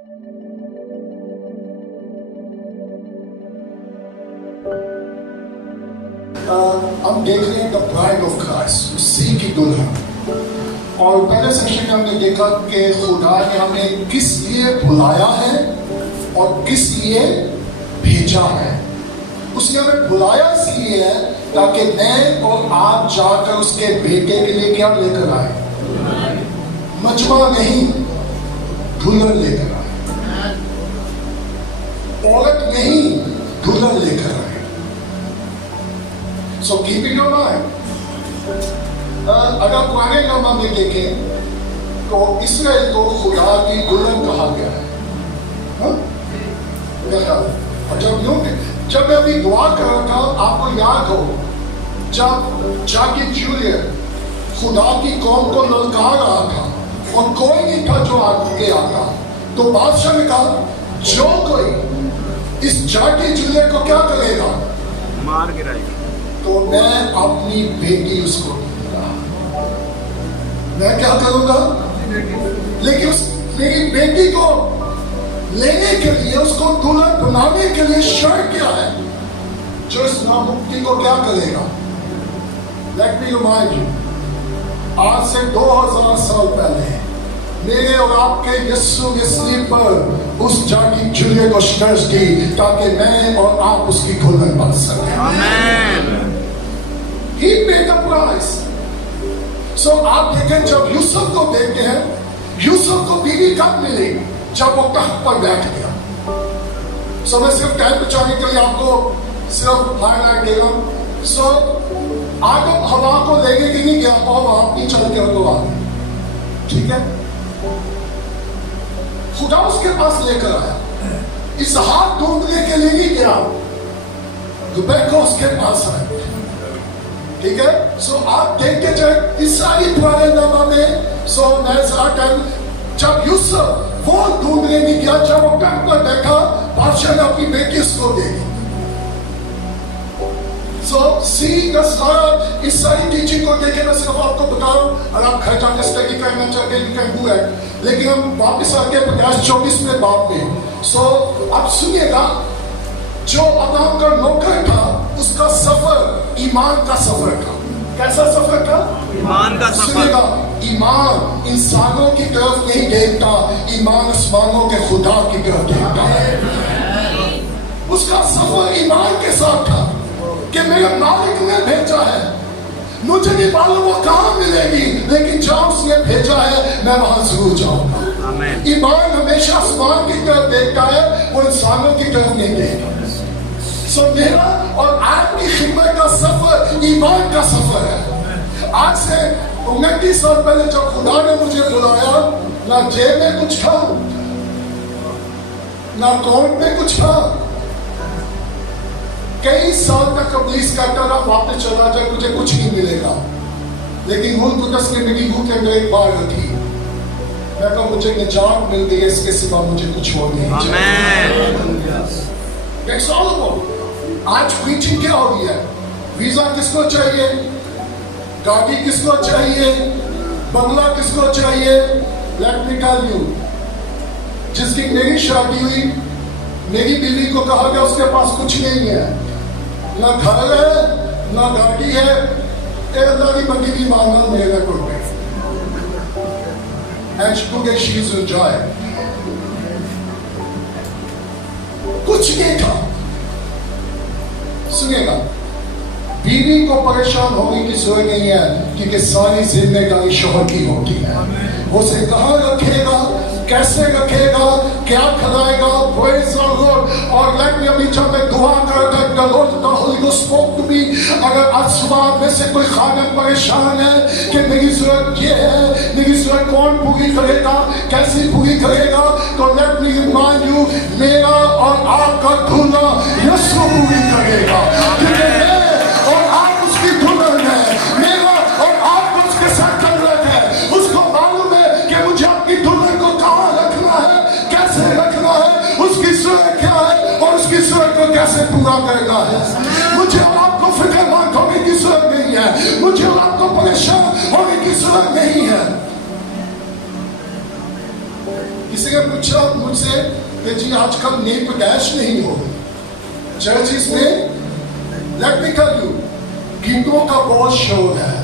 हम देख रहे हैं द ब्राइड ऑफ क्राइस्ट, मसीह की दुल्हन। और पहले सेक्शन में हमने देखा कि खुदा ने हमें किस लिए बुलाया है और किस लिए भेजा है। उसने हमें बुलाया इसलिए है ताकि मैं और आप जाकर उसके बेटे के लिए क्या लेकर आए, मजमा नहीं, दुल्हन लेकर आए, औरत नहीं, दुल्हन लेकर आए। So keep it in mind. अगर पुराने नामा में देखें तो इसराइल को खुदा की दुल्हन कहा गया है। और जब मैं अभी दुआ कर रहा था, आपको याद हो जब जाकिर जूलियट खुदा की कौम को ललकार रहा था और कोई नहीं था जो आगे आता, तो बादशाह ने कहा जो कोई इस जाकिर जूलियट को क्या करेगा, मार गिराएगा, तो मैं अपनी बेटी उसको दूंगा। मैं क्या करूंगा, लेकिन मेरी बेटी को लेने के लिए, उसको दुल्हन बनाने के लिए शर्त क्या है, जो इस नामुक्ति को क्या करेगा। लेट मी रिमाइंड यू, आज से 2000 साल पहले मेरे और आपके यीशु मसीह पर उस जाकिर जूलियट को स्टर्स की ताकि मैं और आप उसकी दुल्हन बन सकें। आमीन। He paid the price. So आप देखें, जब यूसुफ को देखते हैं, यूसुफ को बीवी कब मिली, जब वो तख्त पर बैठ गया। So मैं सिर्फ टाइम बचाने के लिए आपको सिर्फ हाईलाइट दे रहा हूं। So आदम हवा को लेने के लिए गया और आप भी चल के आ गए, ठीक है। खुदा उसके पास लेकर आया, इसहाक ढूंढने के लिए नहीं गया, रिबेका उसके पास आई, ठीक है। सो आप देखते जाए इसाई पुराने नामा में, सो जब यूसुफ वो ढूंढने नहीं गया, जब वो तख्त पर बैठा, बादशाह ने अपनी बेटी उसको दे दी। सो सी द सारा इसाई टीचिंग को देखे, मैं सिर्फ आपको बता रहा हूं, और आप घर जाके स्टडी करना चाहते हैं, यू कैन डू इट। लेकिन हम वापस आके 50-24 बाब में, सो आप सुनिएगा, जो अब्राहम का नौकर था, उसका सफर ईमान का सफर था। कैसा सफर था? ईमान का सफर। सुनिएगा, ईमान इंसानों की तरफ नहीं देखता, ईमान आसमानों के खुदा की तरफ देखता है। उसका सफर ईमान के साथ था कि मेरे मालिक ने भेजा है, मुझे नहीं मालूम वो कहां मिलेगी, लेकिन जहां उसने भेजा है मैं वहां जरूर जाऊंगा। ईमान हमेशा आसमान की तरफ देखता है, वो इंसानों की तरफ नहीं देखता। सो मेरा और आपकी खिदमत का सफर ईमान का सफर है। आज से 29 साल पहले जब खुदा ने मुझे बुलाया, ना जेब में कुछ था, ना अकाउंट में कुछ था। कई साल तक अब्लीस कहता रहा वापस चला जाए, मुझे कुछ नहीं मिलेगा। लेकिन रूह कुदस ने मेरी रूह के अंदर एक बात रखी, मैं कहा मुझे निजात मिल गई, इसके सिवा मुझे कुछ और नहीं चाहिए। That's all about. आज प्रीचिंग क्या हो रही है, वीजा किसको चाहिए, गाड़ी किसको चाहिए, बंगला किसको चाहिए। लेट मी टेल यू, जिसकी मेरी शादी हुई, मेरी बीवी को कहा गया उसके पास कुछ नहीं है, ना घर है, ना गाड़ी है, अल्लाह की बंदी की मांगना मेरे को कुछ नहीं था। सुनिएगा, बीवी को परेशान होने की जरूरत नहीं है, क्योंकि सारी जिम्मेदारी शौहर की होती है। वो उसे कहाँ रखेगा, कैसे रखेगा, क्या खिलाएगा, और लेट मी, अभी जब मैं दुआ कर रहा था, the Holy Ghost spoke to me, अगर आज सुबह में से कोई खानदान परेशान है कि मेरी जरूरत ये है, मेरी जरूरत कौन पूरी करेगा, कैसे पूरी करेगा, तो लेट मी रिमाइंड यू, मेरा और आपका दूल्हा यीशु पूरी करेगा, क्योंकि मैं और आप उसकी दुल्हन है। मेरा और आपको उसके साथ जरूरत है, उसको मालूम है कि मुझे अपनी दुल्हन को कहाँ रखना है, कैसे रखना है, उसकी जरूरत क्या है और उसकी जरूरत को कैसे पूरा करना है। मुझे और आपको फिक्रमंद होने की जरूरत नहीं है, मुझे और आपको परेशान होने की जरूरत नहीं है। किसी ने पूछा मुझसे कि जी आजकल नेक पैदाइश नहीं हो रही चर्चिस में। लेट मी टेल यू, गीतों का बहुत शोर है,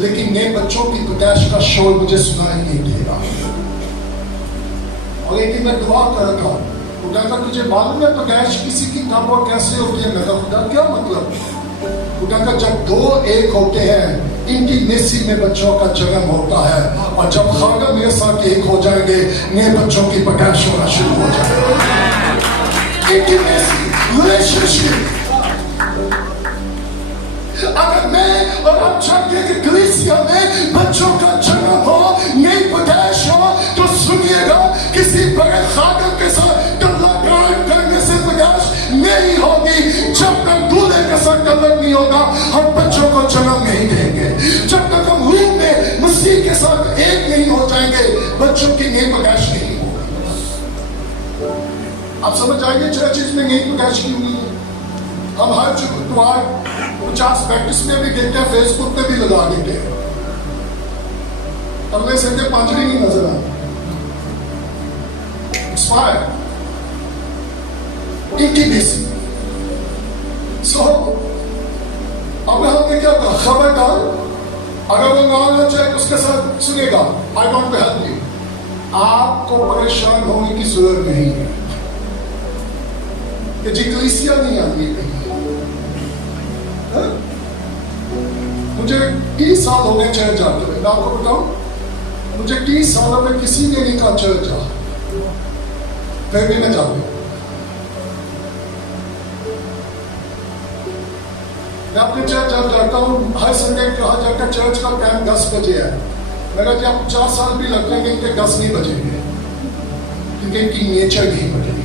लेकिन नए बच्चों की पैदाइश का शोर मुझे सुनाई नहीं दे रहा। और एक दिन मैं दुआ कर रहा था, खुदा का तुझे मालूम है पैदाइश किसी की कब और कैसे होती है? मैं खुदा क्या मतलब? खुदा का जब दो एक होते हैं, इनकी मेसी में बच्चों का जन्म होता है, और जब खागा मेरे साथ एक हो जाएंगे, नए बच्चों की पैदाइश होना शुरू हो जाएगी। इनकी मेसी रिलेशनशिप। अगर मैं और आप चाहते हैं कि कलीसिया में बच्चों का जन्म हो, नई पैदाइश हो, तो सुनिएगा, किसी बड़े खादम के साथ कलाकार करने से पैदाइश नहीं होगी। जब तक दूल्हे के साथ कलर नहीं होगा, हम बच्चों को जन्म नहीं देंगे। जब तक हम रूह में मसीह के साथ एक नहीं हो जाएंगे, बच्चों की नई पैदाइश नहीं होगी। आप समझ आएंगे चर्चिस में नई पैदाइश की हुई है। हम हर शुक्रवार 50 प्रैक्टिस में भी देखते हैं, फेसबुक पे भी लगा देते हैं, अगले संडे 5 भी नहीं नजर आए। इंटीमेसी। सो अब्राहम ने क्या कहा? खबरदार, अगर वो ना आना चाहे तो उसके साथ सुनेगा, I want to help you. आपको परेशान होने की जरूरत नहीं है कि जी कलीसिया नहीं आती है। मुझे 30 साल हो गए चर्च जाते हुए। मैं आपको बताऊं, मुझे 30 सालों में किसी ने नहीं कहा चर्च जा, फिर भी मैं जाता हूं। मैं अपने चर्च जब जाता हूं, हर संडे कहा जाता है चर्च का टाइम 10 बजे है। मेरा जब 50 साल भी लग जाएंगे कि 10 नहीं बजेंगे, क्योंकि इनकी नेचर नहीं बदली।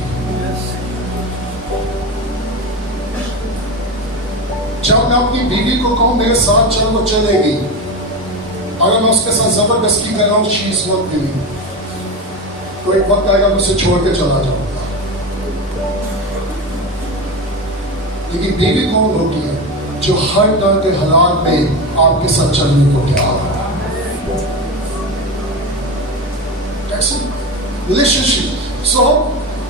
जब मैं अपनी बीवी को कहूं मेरे साथ चल, वो चलेगी। अगर मैं उसके साथ जबरदस्ती कर रहा हूं, शी इज नॉट विलिंग, तो एक वक्त आएगा मैं उसे छोड़ के चला जाऊंगा। लेकिन बीवी कौन होती है? जो हर तरह के हालात में आपके साथ चलने को तैयार है। रिलेशनशिप। सो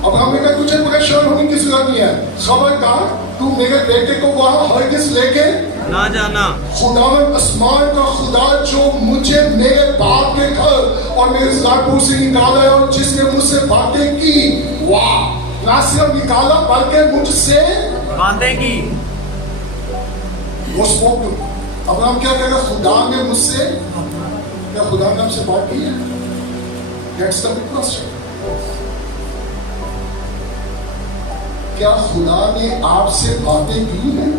अब हमें का तुझे परेशान होने की जरूरत नहीं है। खबरदार, तू मेरे बेटे को वहां हरगिज़ लेके ना जाना। खुदावंद आसमान का खुदा जो मुझे मेरे बाप के घर और मेरे ज़ापुर से निकाला है, और जिसने मुझसे बातें की, वाह, ना सिर्फ निकाला बल्कि मुझसे बातें की। वो स्पोक टू। अब हम क्या कहेंगे? खुदा ने मुझसे, क्या खुदा ने हमसे बात की है? That's the big question. क्या खुदा ने आपसे बातें की हैं?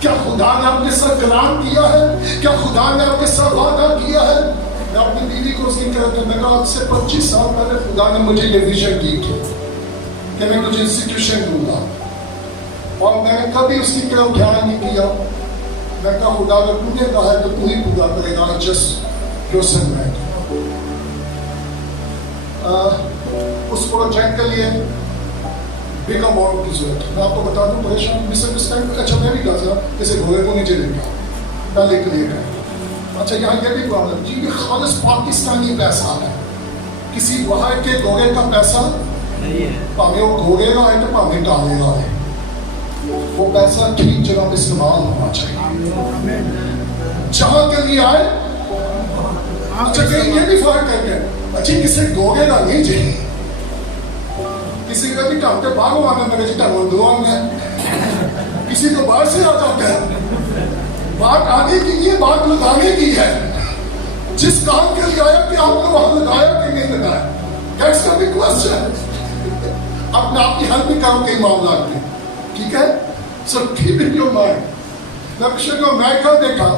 क्या खुदा ने आपके साथ कलाम किया है? क्या खुदा ने आपके साथ वादा किया है? मैं अपनी बीवी को उसकी कहता, मैं कहा आज से 25 साल पहले खुदा ने मुझे ये विजन दी थी कि मैं तुझे इंस्टीट्यूशन दूंगा, और मैंने कभी उसकी तरफ ध्यान नहीं किया। मैं कहा खुदा अगर तूने कहा है तो तू ही पूरा करेगा। Just yourself. उस प्रोजेक्ट के लिए बिग अमाउंट की जरूरत है। मैं आपको बता दूं, परेशान मिसअंडरस्टैंड। अच्छा, मैं भी कहा जैसे घोड़े को नीचे लेगा, पहले क्लियर है। अच्छा, यहाँ ये भी प्रॉब्लम जी, ये खालिस पाकिस्तानी पैसा है, किसी बाहर के घोड़े का पैसा नहीं है। भावे वो घोड़ेगा है तो भावे डालेगा है, वो पैसा ठीक जगह पे इस्तेमाल होना चाहिए, जहां के लिए आए। अच्छा, कहीं ये भी फर्क है। अच्छा, किसी घोड़े का नहीं चाहिए, किसी का भी टांगते बागो आने लगे जी, टांगो दो आने, किसी को बाहर से आ जाता है। बात आने की नहीं है, बात लगाने की है। जिस काम के लिए आया कि आपने वहां लगाया कि नहीं लगाया, दैट्स द बिग क्वेश्चन। अपने आप की हेल्प भी करो कई मामला में, ठीक है? So keep in your mind. मैं पिछले को अमेरिका देखा,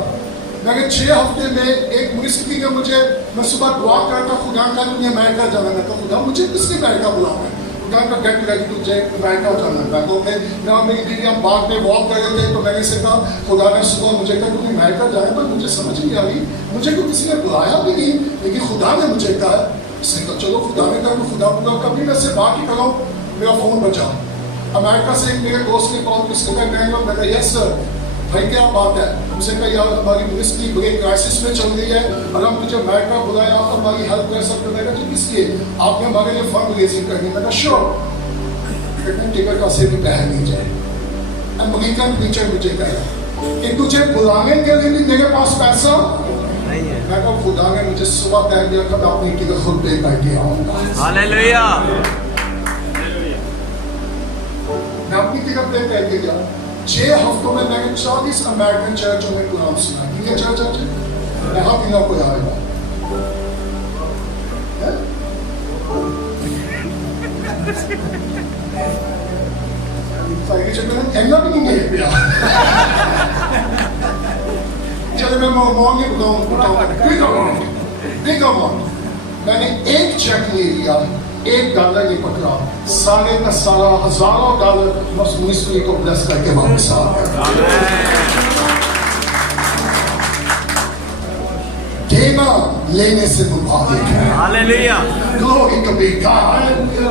मैंने 6 हफ्ते में एक मिनिस्ट्री ने मुझे, मैं सुबह दुआ करता खुदा का तुझे अमेरिका जाना है, तो खुदा मुझे किसने अमेरिका बुलाना है? खुदा का गेट टुगेदर तुझे अमेरिका जाना है। मैं ओके, मैं मेरी दीदी हम बाग में वॉक कर रहे थे, तो मैंने से कहा खुदा ने सुबह मुझे कहा तुम्हें अमेरिका जाना है, पर मुझे समझ नहीं आ रही, मुझे को किसी ने बुलाया भी नहीं, लेकिन खुदा ने मुझे कहा। इसने कहा चलो खुदा ने कहा तो खुदा बुला, कभी मैं से बात ही कराऊँ, मेरा फोन बचा। अमेरिका से एक मेरे दोस्त ने कॉल किसने कहा, मैं कहा यस सर, भाई क्या बात है, उसे कहा यार हमारी मिनिस्ट्री बड़े क्राइसिस में चल रही है और हम तुझे अमेरिका बुलाया, आप हमारी हेल्प कर सकते हो। मैंने कहा किस लिए, आपने हमारे लिए फंड रेजिंग करनी। मैंने कहा श्योर, टिकट का से भी बह नहीं जाए। अमेरिकन टीचर मुझे कहा कि तुझे बुलाने के लिए भी मेरे पास पैसा नहीं है। मैं कहा खुदा ने मुझे सुबह कह दिया कब अपनी टिकट खुद पे करके आऊंगा। हालेलुया। मैं अपनी टिकट पे करके गया। 6 हफ्तों में मैंने 40 अमेरिकन चर्चों में कुरान सुना। ये चर्च है यहाँ भी ना कोई आएगा। कहना भी नहीं है चलो मैं मॉर्निंग बताऊँ। मैंने एक चेक ले लिया, $1 ये पकड़ा, सारे का सारा हजारों डॉलर बस मिनिस्ट्री को ब्लेस करके वापस आ गया। देना लेने से मुबारक है। Hallelujah. Glory to be God.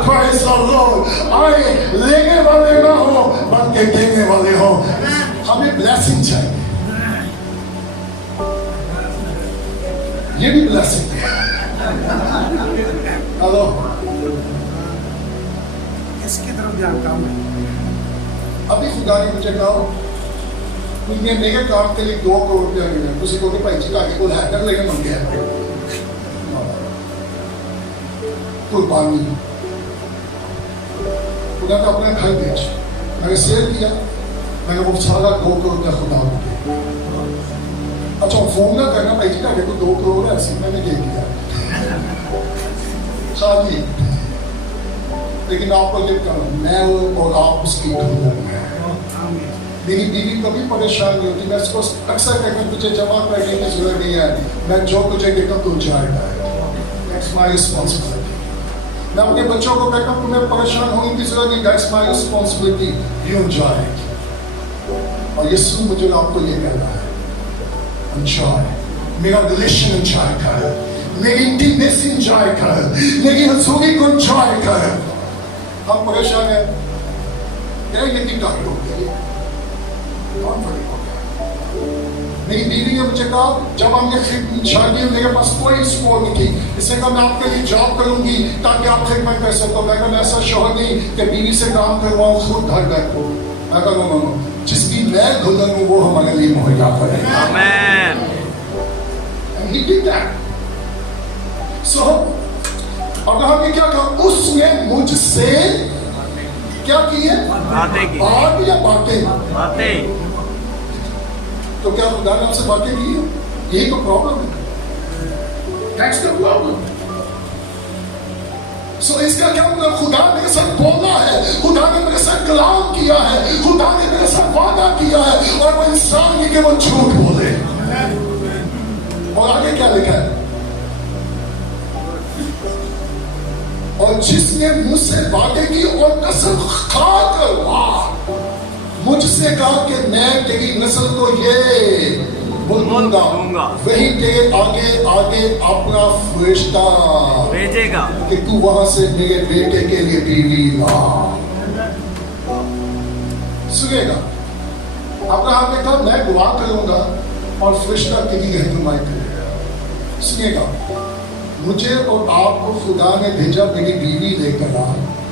Praise the Lord. आए लेने वाले ना हो बल्कि देने वाले हो। हमें ब्लेसिंग चाहिए, ये भी ब्लेसिंग है। हेलो, इसकी तरफ ध्यान काम है। अभी खुदा ने मुझे कहा तुमने मेरे काम के लिए 2 करोड़ रुपया मिला, किसी को नहीं भाई जी आगे को हैकर लेने मन गया कुर्बानी। खुदा का अपना घर बेच, मैंने सेल किया, मैंने वो सारा 2 करोड़ रुपया खुदा को दिया। अच्छा फोन ना करना भाई जी आगे को 2 करोड़ है, ऐसे मैंने दे दिया खाली। लेकिन आपको ये कहना, मैं और आप उसकी धुन है। मेरी बीवी कभी परेशान नहीं होती, मैं इसको अक्सर कहता हूं तुझे जमा करने की जरूरत नहीं है, मैं जो तुझे देता तू जाएगा। That's my responsibility. मैं अपने बच्चों को कहता हूं तुम्हें परेशान होने की जरूरत नहीं, that's my responsibility, you enjoy it। और यीशु मुझे आपको ये कहना है, enjoy, मेरा रिलेशन enjoy कर, मेरी इंटीमेसी enjoy कर, मेरी हजूरी को enjoy कर। हम परेशान हैं, क्या ये टिकटॉक हो गई? मेरी बीवी ने मुझे कहा जब हमने शादी में मेरे पास कोई स्कोर नहीं थी, इसने कहा मैं आपके लिए जॉब करूंगी ताकि आप खिदमत कर सको। मैं कहा ऐसा शौहर नहीं कि बीवी से काम करवाऊं खुद घर बैठो। मैं कहा नो, जिसकी मैं दुल्हन हूं वो हमारे लिए मुहैया करे। आमीन। And he did that. So अब हमने क्या कहा, उसने मुझसे क्या किए? बातें की। बात या बातें? तो क्या खुदा ने आपसे बातें की है? यही तो प्रॉब्लम है। That's the problem. So इसका क्या मतलब, खुदा मेरे साथ बोला है, खुदा ने मेरे साथ कलाम किया है, खुदा ने मेरे साथ वादा किया है, और वो इंसान ही के वो झूठ बोले। और आगे क्या लिखा है? और जिसने मुझसे बातें की और कसम खाकर मुझसे कहा कि मैं तेरी नस्ल को ये दूंगा, वही तेरे आगे आगे अपना फरिश्ता भेजेगा कि तू वहां से मेरे बेटे के लिए बीवी ला। सुनेगा, अब्राहम ने कहा मैं दुआ करूंगा और फरिश्ता तेरी रहनुमाई करेगा। सुनेगा, मुझे और आपको खुदा ने भेजा मेरी बीवी लेकर आ,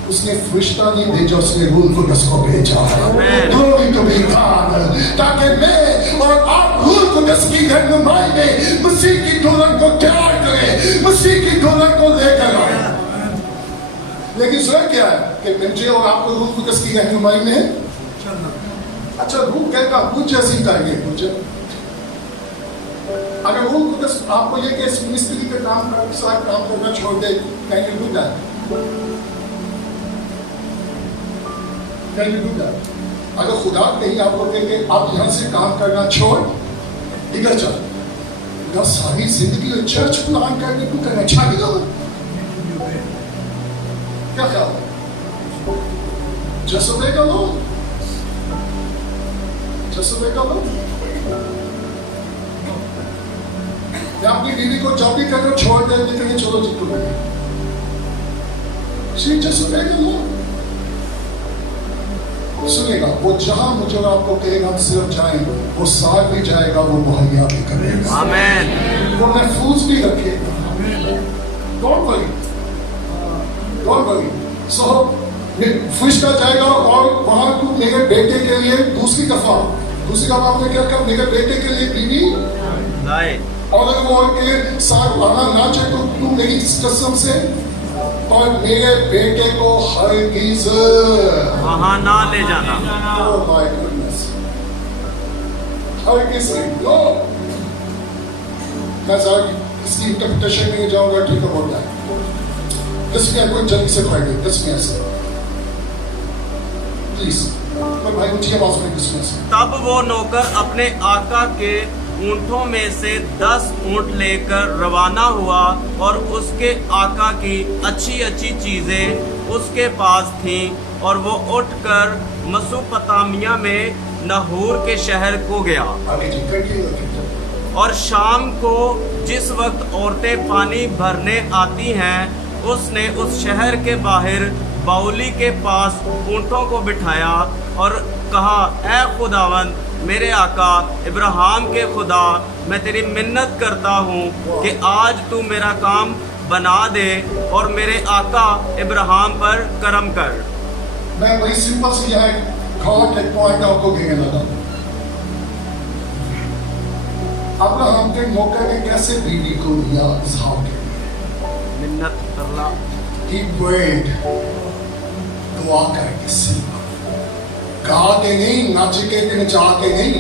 उसने फरिश्ता नहीं भेजा, उसने रूह कुदस को भेजा है। Glory to be God, ताकि मैं और आप रूह कुदस की रहनुमाई में मसीह की दुल्हन को तैयार करें, मसीह की दुल्हन को लेकर आए। लेकिन सर क्या है कि मुझे और आपको रूह कुदस की रहनुमाई में अच्छा रूह कहता मुझ जैसी चाहिए मुझे। अगर रूह कुदस आपको ये कि इस मिनिस्ट्री के काम करना छोड़ दे, can you do that? Can you do that? अगर खुदा कहीं आपको कहेंगे आप यहाँ से काम करना छोड़, इधर चल, ना सारी जिंदगी चर्च प्लान करने को करना छाड़ी दो, क्या ख्याल? Just obey the Lord. Just obey the Lord. या अपनी बीवी को जॉब भी करना छोड़ दे, कहेंगे चलो जितो, she just obey the Lord. सुनेगा, वो जहां मुझे और आपको कहेगा हम सिर्फ जाएं, वो साथ भी जाएगा, वो मुहैया भी करेगा, आमेन। वो महफूज भी रखेगा। Don't worry, don't worry. सो फरिश्ता जाएगा और वहां को मेरे बेटे के लिए दूसरी दफा आपने क्या कहा, मेरे बेटे के लिए बीवी लाए। और अगर वो के साथ आना ना चाहे तो तू मेरी कसम से और मेरे बेटे को हरगिज वहां ना ले जाना। Oh my goodness. हरगिज नो। मैं ज़रा इसकी इंटरप्रिटेशन में जाऊंगा, ठीक है बोलता है। दसवीं कोई जल्दी से पढ़िए, दसवीं से प्लीज। मैं भाई ऊंची आवाज में दसवीं से। तब वो नौकर अपने आका के ऊंटों में से 10 ऊंट लेकर रवाना हुआ और उसके आका की अच्छी अच्छी चीजें उसके पास थीं और वो उठकर मसोपोटामिया में नाहूर के शहर को गया। आगे जी कंटिन्यू। और शाम को जिस वक्त औरतें पानी भरने आती हैं, उसने उस शहर के बाहर बाउली के पास ऊंटों को बिठाया और कहा, ऐ खुदावंद मेरे आका इब्राहिम के खुदा, मैं तेरी मिन्नत करता हूँ कि आज तू मेरा काम बना दे और मेरे आका इब्राहिम पर करम कर। मैं वही सिंपल सी यहाँ थॉट एक पॉइंट आपको देने लगा। अब्राहम के मौके ने कैसे बीवी को लिया इसहाक के लिए? मिन्नत करना। He prayed, दुआ करके सिंपल, गा के नहीं, नाच के नचा के नहीं।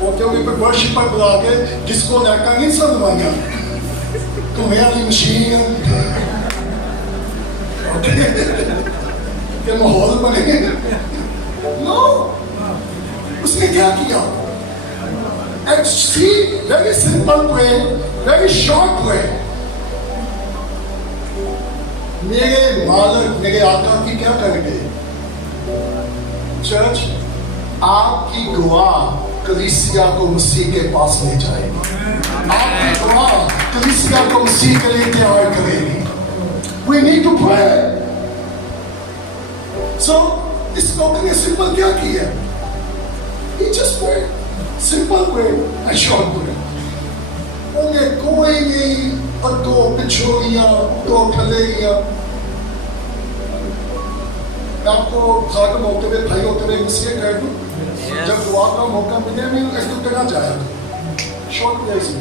वो क्यों पे वर्शिपर बुला के जिसको लड़का नहीं समझाया, तुम्हें वाली मशीन के माहौल बने। नो, उसने क्या किया? And see, very simple way, very short way. मेरे मालिक, मेरे आका की क्या करेंगे? चर्च आपकी गवाह कलीसिया को मसीह के पास ले जाएगी। आपकी गवाह कलीसिया को मसीह के लिए तैयार करेगी। We need to pray. So इस लोगों ने सिंपल क्या किया? He just prayed. Simple way and short way. उन्हें कोई नहीं, और दो पिछोड़ियाँ, दो ठलेरियाँ। मैं आपको खाटम होते हुए, भाई होते हुए इसलिए कह दूँ, जब दुआ का मौका मिले मैं एक दो करना चाहेगा। शॉर्ट वे से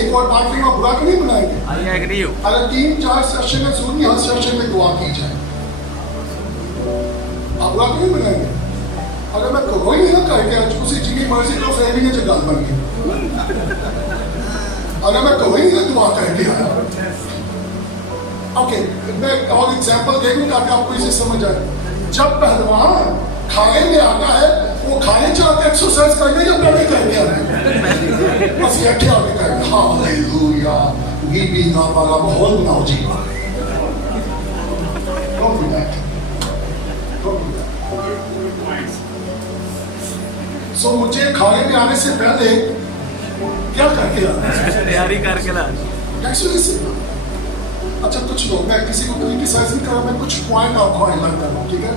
एक और बात में बुरा तो नहीं बनाएंगे। I agree you. अगर 3-4 सेशन में जरूरी, हर सेशन में दुआ की जाए, आप बुरा तो नहीं बनाएंगे। अगर मैं कोई नहीं करके आज उसी चीज की मर्जी तो फिर भी ये जगह बन गई। अगर मैं कोई नहीं दुआ करके आया, ओके, मैं और एग्जांपल दे दूं ताकि आपको इसे समझ आए। जब पहलवान खाने में आता है, वो खाने चाहते एक्सरसाइज करने या पहले करके आते हैं? बस ये क्या भी करते हैं। हालेलुया, भी ना वाला बहुत बनाओ जी। Don't do that. Don't do that. So मुझे खाने में आने से पहले क्या करके आना है? तैयारी करके ला। Actually simple. अच्छा कुछ लोग, मैं किसी को क्रिटिसाइज नहीं कर रहा, मैं कुछ पॉइंट आपको हाईलाइट कर रहा हूँ, ठीक है?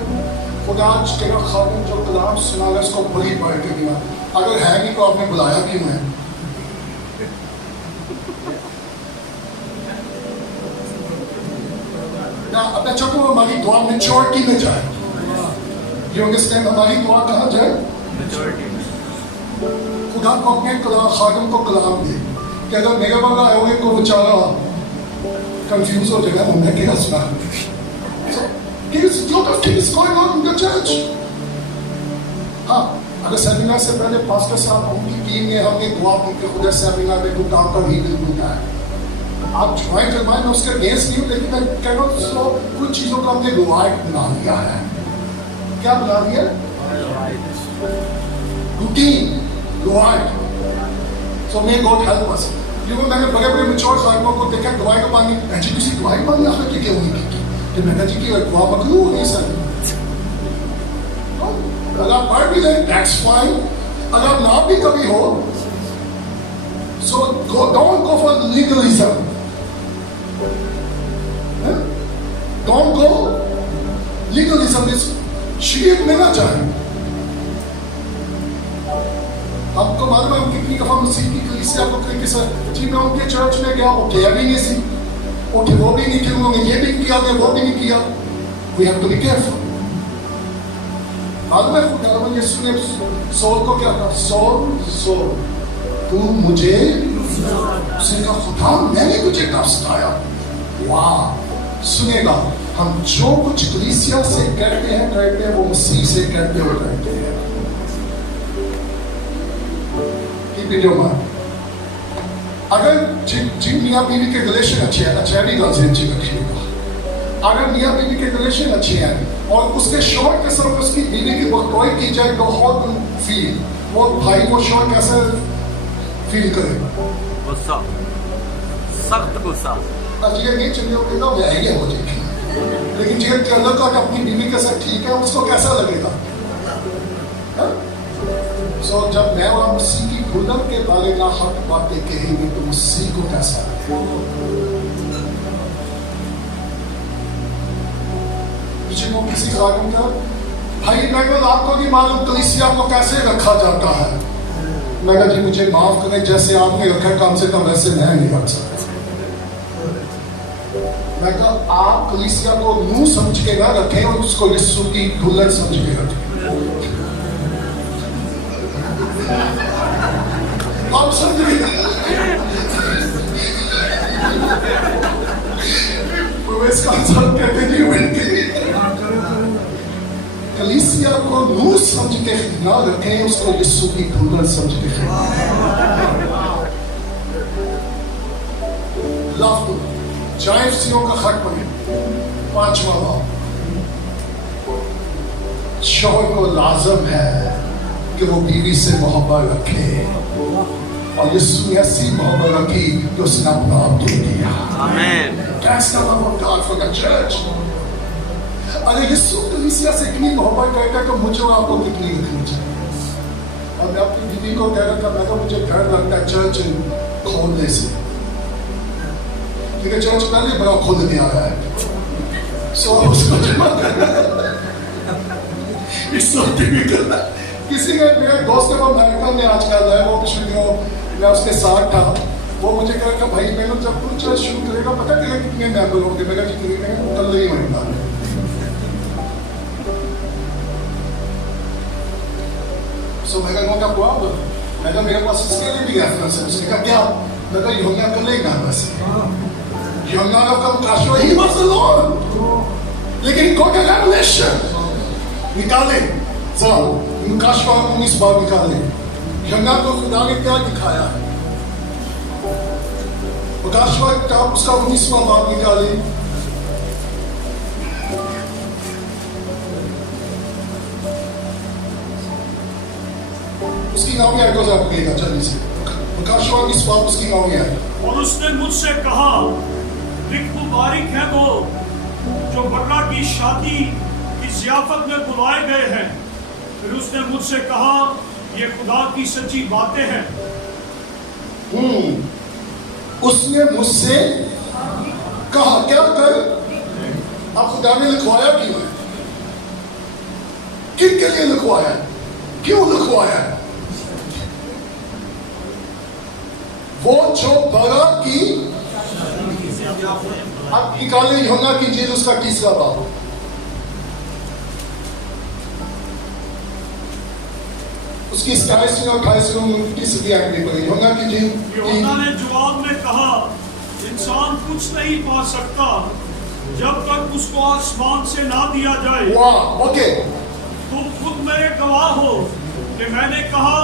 खुदा तेरा खालिद जो कलाम सुना है उसको बड़ी पढ़ के दिया। अगर है नहीं तो आपने बुलाया क्यों है? ना अपने चक्कर हमारी दुआ मेच्योरिटी में जाए। You understand? हमारी दुआ कहाँ जाए? खुदा को अपने खादिम को कलाम दे कि अगर मेरे बगैर आयोगे को बेचारा कंफ्यूज हो जाएगा, उन्हें क्या सुना। So, there's a lot of things going on in the church. हाँ, अगर सेमिनार से पहले पास्टर साहब उनकी टीम ने हमने दुआ की कि खुदा सेमिनार में कुछ काम कर ही नहीं होता है। आप ज्वाइन करवाएं, मैं उसके अगेंस्ट नहीं हूँ, लेकिन मैं कह रहा हूँ कुछ चीज़ों का हमने रिवाइट बना लिया है। क्या बना लिया? Routine, रिवाइट। So may God help us. मैंने बड़े बड़े मिच्योर खादिमों को देखा दवाई का पानी, जी किसी दवाई पानी आपने की क्यों नहीं की? कि मैंने जी की दुआ मकरू हो गई सर। अगर आप पढ़ भी लें, that's fine. अगर ना भी कभी हो, so don't go for legalism. Don't go legalism is शरीयत में ना जाए। आपको मालूम है कितनी दफा मसीह की कलीसिया को कहीं किसी जी मैं उनके चर्च में गया, वो किया भी नहीं सी, ओके वो भी नहीं किया, उन्होंने ये भी किया, वो भी नहीं किया। We have to be careful। मालूम है खुदा यीशु ने सौल को क्या कहा? सौल तू मुझे, उसने कहा खुदा मैंने तुझे कब सताया? वाह, सुनेगा, हम जो कुछ कलीसिया से करते हैं वो मसीह से करते हैं। Keep it in mind। अगर जिन मियाँ बीवी के रिलेशन अच्छे हैं, अच्छा भी गल से अच्छी रखिएगा। अगर मियाँ बीवी के रिलेशन अच्छे हैं और उसके शौहर के साथ उसकी बीवी की बख्तौई की जाए तो हाउ डू फील? वो भाई वो शौहर कैसे फील करेगा? गुस्सा, सख्त गुस्सा। अगर नहीं चाहिए होगा तो वह ही हो जाएगी, लेकिन जिगर चलो का अपनी बीवी के साथ ठीक है, उसको कैसा लगेगा? सो जब मैं और मसीह की खुदम के बारे में हक बातें कहेंगे तो मसीह को कैसा लगेगा? वो किसी कारण का भाई मैं आपको नहीं मालूम कलीसिया को कैसे रखा जाता है। मैं कहा जी मुझे माफ करें, जैसे आपने रखा कम से कम वैसे मैं नहीं रख सकता। मैं कहा आप कलीसिया को नू समझ के ना रखें और उसको यीशु की दुल्हन समझ के रखें। आप समझ गए? इसका सब कहते नहीं कलीसिया को नू समझ के ना रखें, उसको यीशु की दुल्हन समझ के रखें। लव जायफसियों का खत पढ़े 5वां बाब। शौहर को लाजम है कि वो बीवी से मोहब्बत रखे और यीशु ने ऐसी मोहब्बत रखी कि उसने अपना आप दे दिया। आमीन। That's the love of God for the church। अरे यीशु कलीसिया से इतनी मोहब्बत करता तो मुझे और आपको कितनी रखनी चाहिए? और मैं अपनी बीवी को कह रहा था, मैं तो मुझे डर लगता है चर्च खोलने से, क्योंकि चर्च पहले बड़ा खुद नहीं आया है। सो उसको किसी ने मेरे दोस्त वो अमेरिका में आजकल है, वो पिछले मैं उसके साथ था, वो मुझे कह रहा था भाई मैंने जब तुम चर्च शुरू करेगा पता तेरे कितने मेंबर होंगे? मेरा जी कल ही महीना। सो मैं कहा क्या प्रॉब्लम? मैं कहा मेरे पास इसके लिए भी रेफरेंस है। उसने कहा क्या? मैं कहा यूहन्ना कल ही ना बस यूहन्ना का काशवा ही वाज अलोन, लेकिन गॉड का रेवलेशन निकाले जरा काशवा 19 बार निकाले। यूहन्ना को खुदा ने क्या दिखाया है? काशवा का उसका 19वां बार निकाले। उसकी नाम क्या है? आपको जल्दी से काशवा इस बात उसकी नाम क्या है? और उसने मुझसे कहा लिख मुबारक है वो जो बकरा की शादी की ज़ियाफत में बुलाए गए हैं। फिर उसने मुझसे कहा ये खुदा की सच्ची बातें हैं। उसने मुझसे कहा क्या कर? अब खुदा ने लिखवाया क्यों है? किन के लिए लिखवाया? क्यों लिखवाया? वो जो बड़ा की अब निकाले यूहन्ना की इंजील उसका 30वां बाब। उसकी 27वीं और 28वीं और 29वीं आयत में पढ़ी यूहन्ना की इंजील। यूहन्ना ने जवाब में कहा इंसान कुछ नहीं पा सकता जब तक उसको आसमान से ना दिया जाए। वाह, ओके। तुम खुद मेरे गवाह हो कि मैंने कहा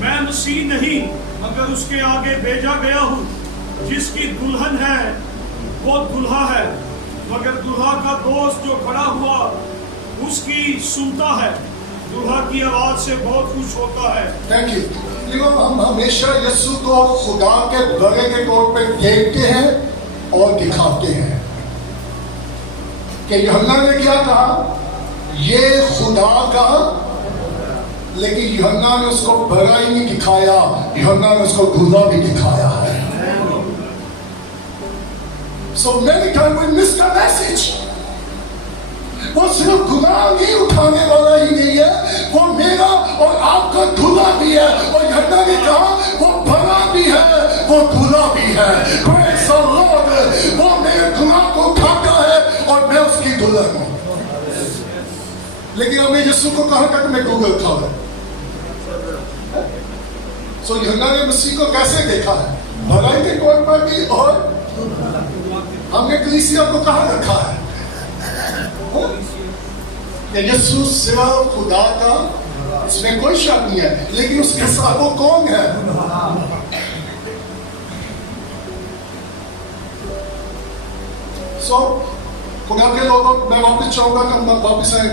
मैं मसीह नहीं मगर उसके आगे भेजा गया हूँ। जिसकी दुल्हन है वो दुल्हा है, मगर दुल्हा का दोस्त जो खड़ा हुआ उसकी सुनता है। दुल्हा की आवाज से बहुत खुश होता है। Thank you. हम हमेशा यीशु को खुदा के बड़े के तौर पे देखते हैं और दिखाते हैं कि यूहन्ना ने क्या कहा? ये खुदा का, लेकिन यूहन्ना ने उसको बड़ा ही नहीं दिखाया, यूहन्ना ने उसको दूल्हा भी दिखाया है। So many times we miss the message. वो सिर्फ गुनाह नहीं उठाने वाला ही नहीं है, वो मेरा और आपका दूल्हा भी है। और यूहन्ना ने कहा वो भला भी है, वो दूल्हा भी है। Praise the Lord, वो मेरे गुनाह को उठाता है और मैं उसकी दुल्हन हूं। लेकिन हमने यीशु को कहा तक में गूगल था। सो यूहन्ना ने मसीह को कैसे देखा है? भलाई के तौर पर भी, और हमने कलीसिया को कहाँ रखा है? यीशु सिर्फ खुदा का, इसमें कोई शक नहीं है, लेकिन उसके साथ वो कौन है? सो खुदा के लोगों, मैं वापस चाहूंगा कि हम वापस आए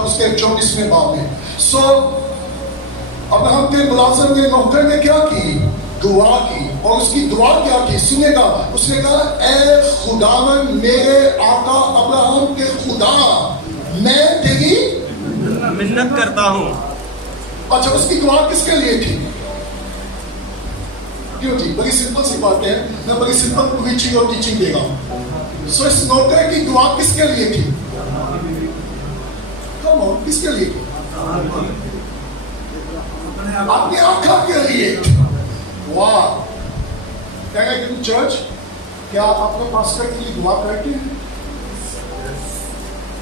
उसके 24वें बाब में। सो अब्राहम के मुलाजिम ने, नौकर ने क्या की? दुआ की। और उसकी दुआ क्या की? सुनेगा, उसने कहा ए खुदावन मेरे आका अब्राहम के खुदा, मैं तेरी मिन्नत करता हूँ। अच्छा, उसकी दुआ किसके लिए थी? क्यों थी? बड़ी सिंपल सी बात है, मैं बड़ी सिंपल प्रीचिंग और टीचिंग देगा। सो इस नौकर की दुआ किसके लिए थी? कम ऑन, किसके लिए थी? अपने आका के लिए। वाह! क्या कहते चर्च, क्या आप अपने पास्टर के लिए दुआ करते हैं?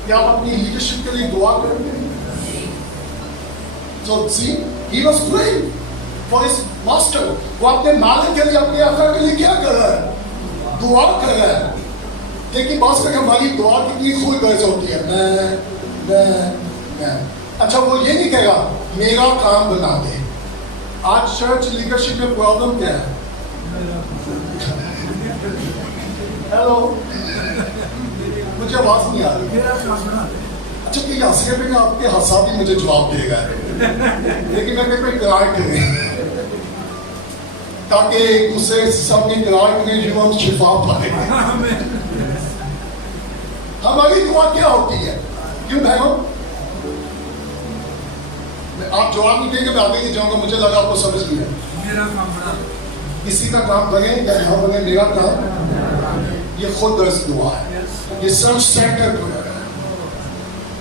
क्या आप अपनी लीडरशिप के लिए दुआ करते हैं? So see, he was praying for his master. वो अपने मालिक के लिए, अपने आका के लिए क्या कर रहा है? दुआ कर रहा है। देखिए बात में हमारी दुआ कितनी खूबसूरत होती है। मैं अच्छा, वो ये नहीं कहेगा मेरा काम बना दे। आज चर्च लीडरशिप में प्रॉब्लम क्या है? हेलो, मुझे आवाज नहीं आ रही। अच्छा, कि हंसने पे आपके हंसा भी मुझे जवाब देगा, लेकिन मैं कोई करार करें ताकि उसे सबने करार करें, युवा शिफा पाए। हमारी दुआ क्या होती है? क्यों बहनों? आप जवाब नहीं देंगे, मैं आगे नहीं जाऊंगा। मुझे लगा आपको समझ लिया। मेरा काम बड़ा, किसी का काम बने या यहाँ बने, मेरा काम, ये खुद दर्ज दुआ है, ये सेल्फ सेंटर दुआ है।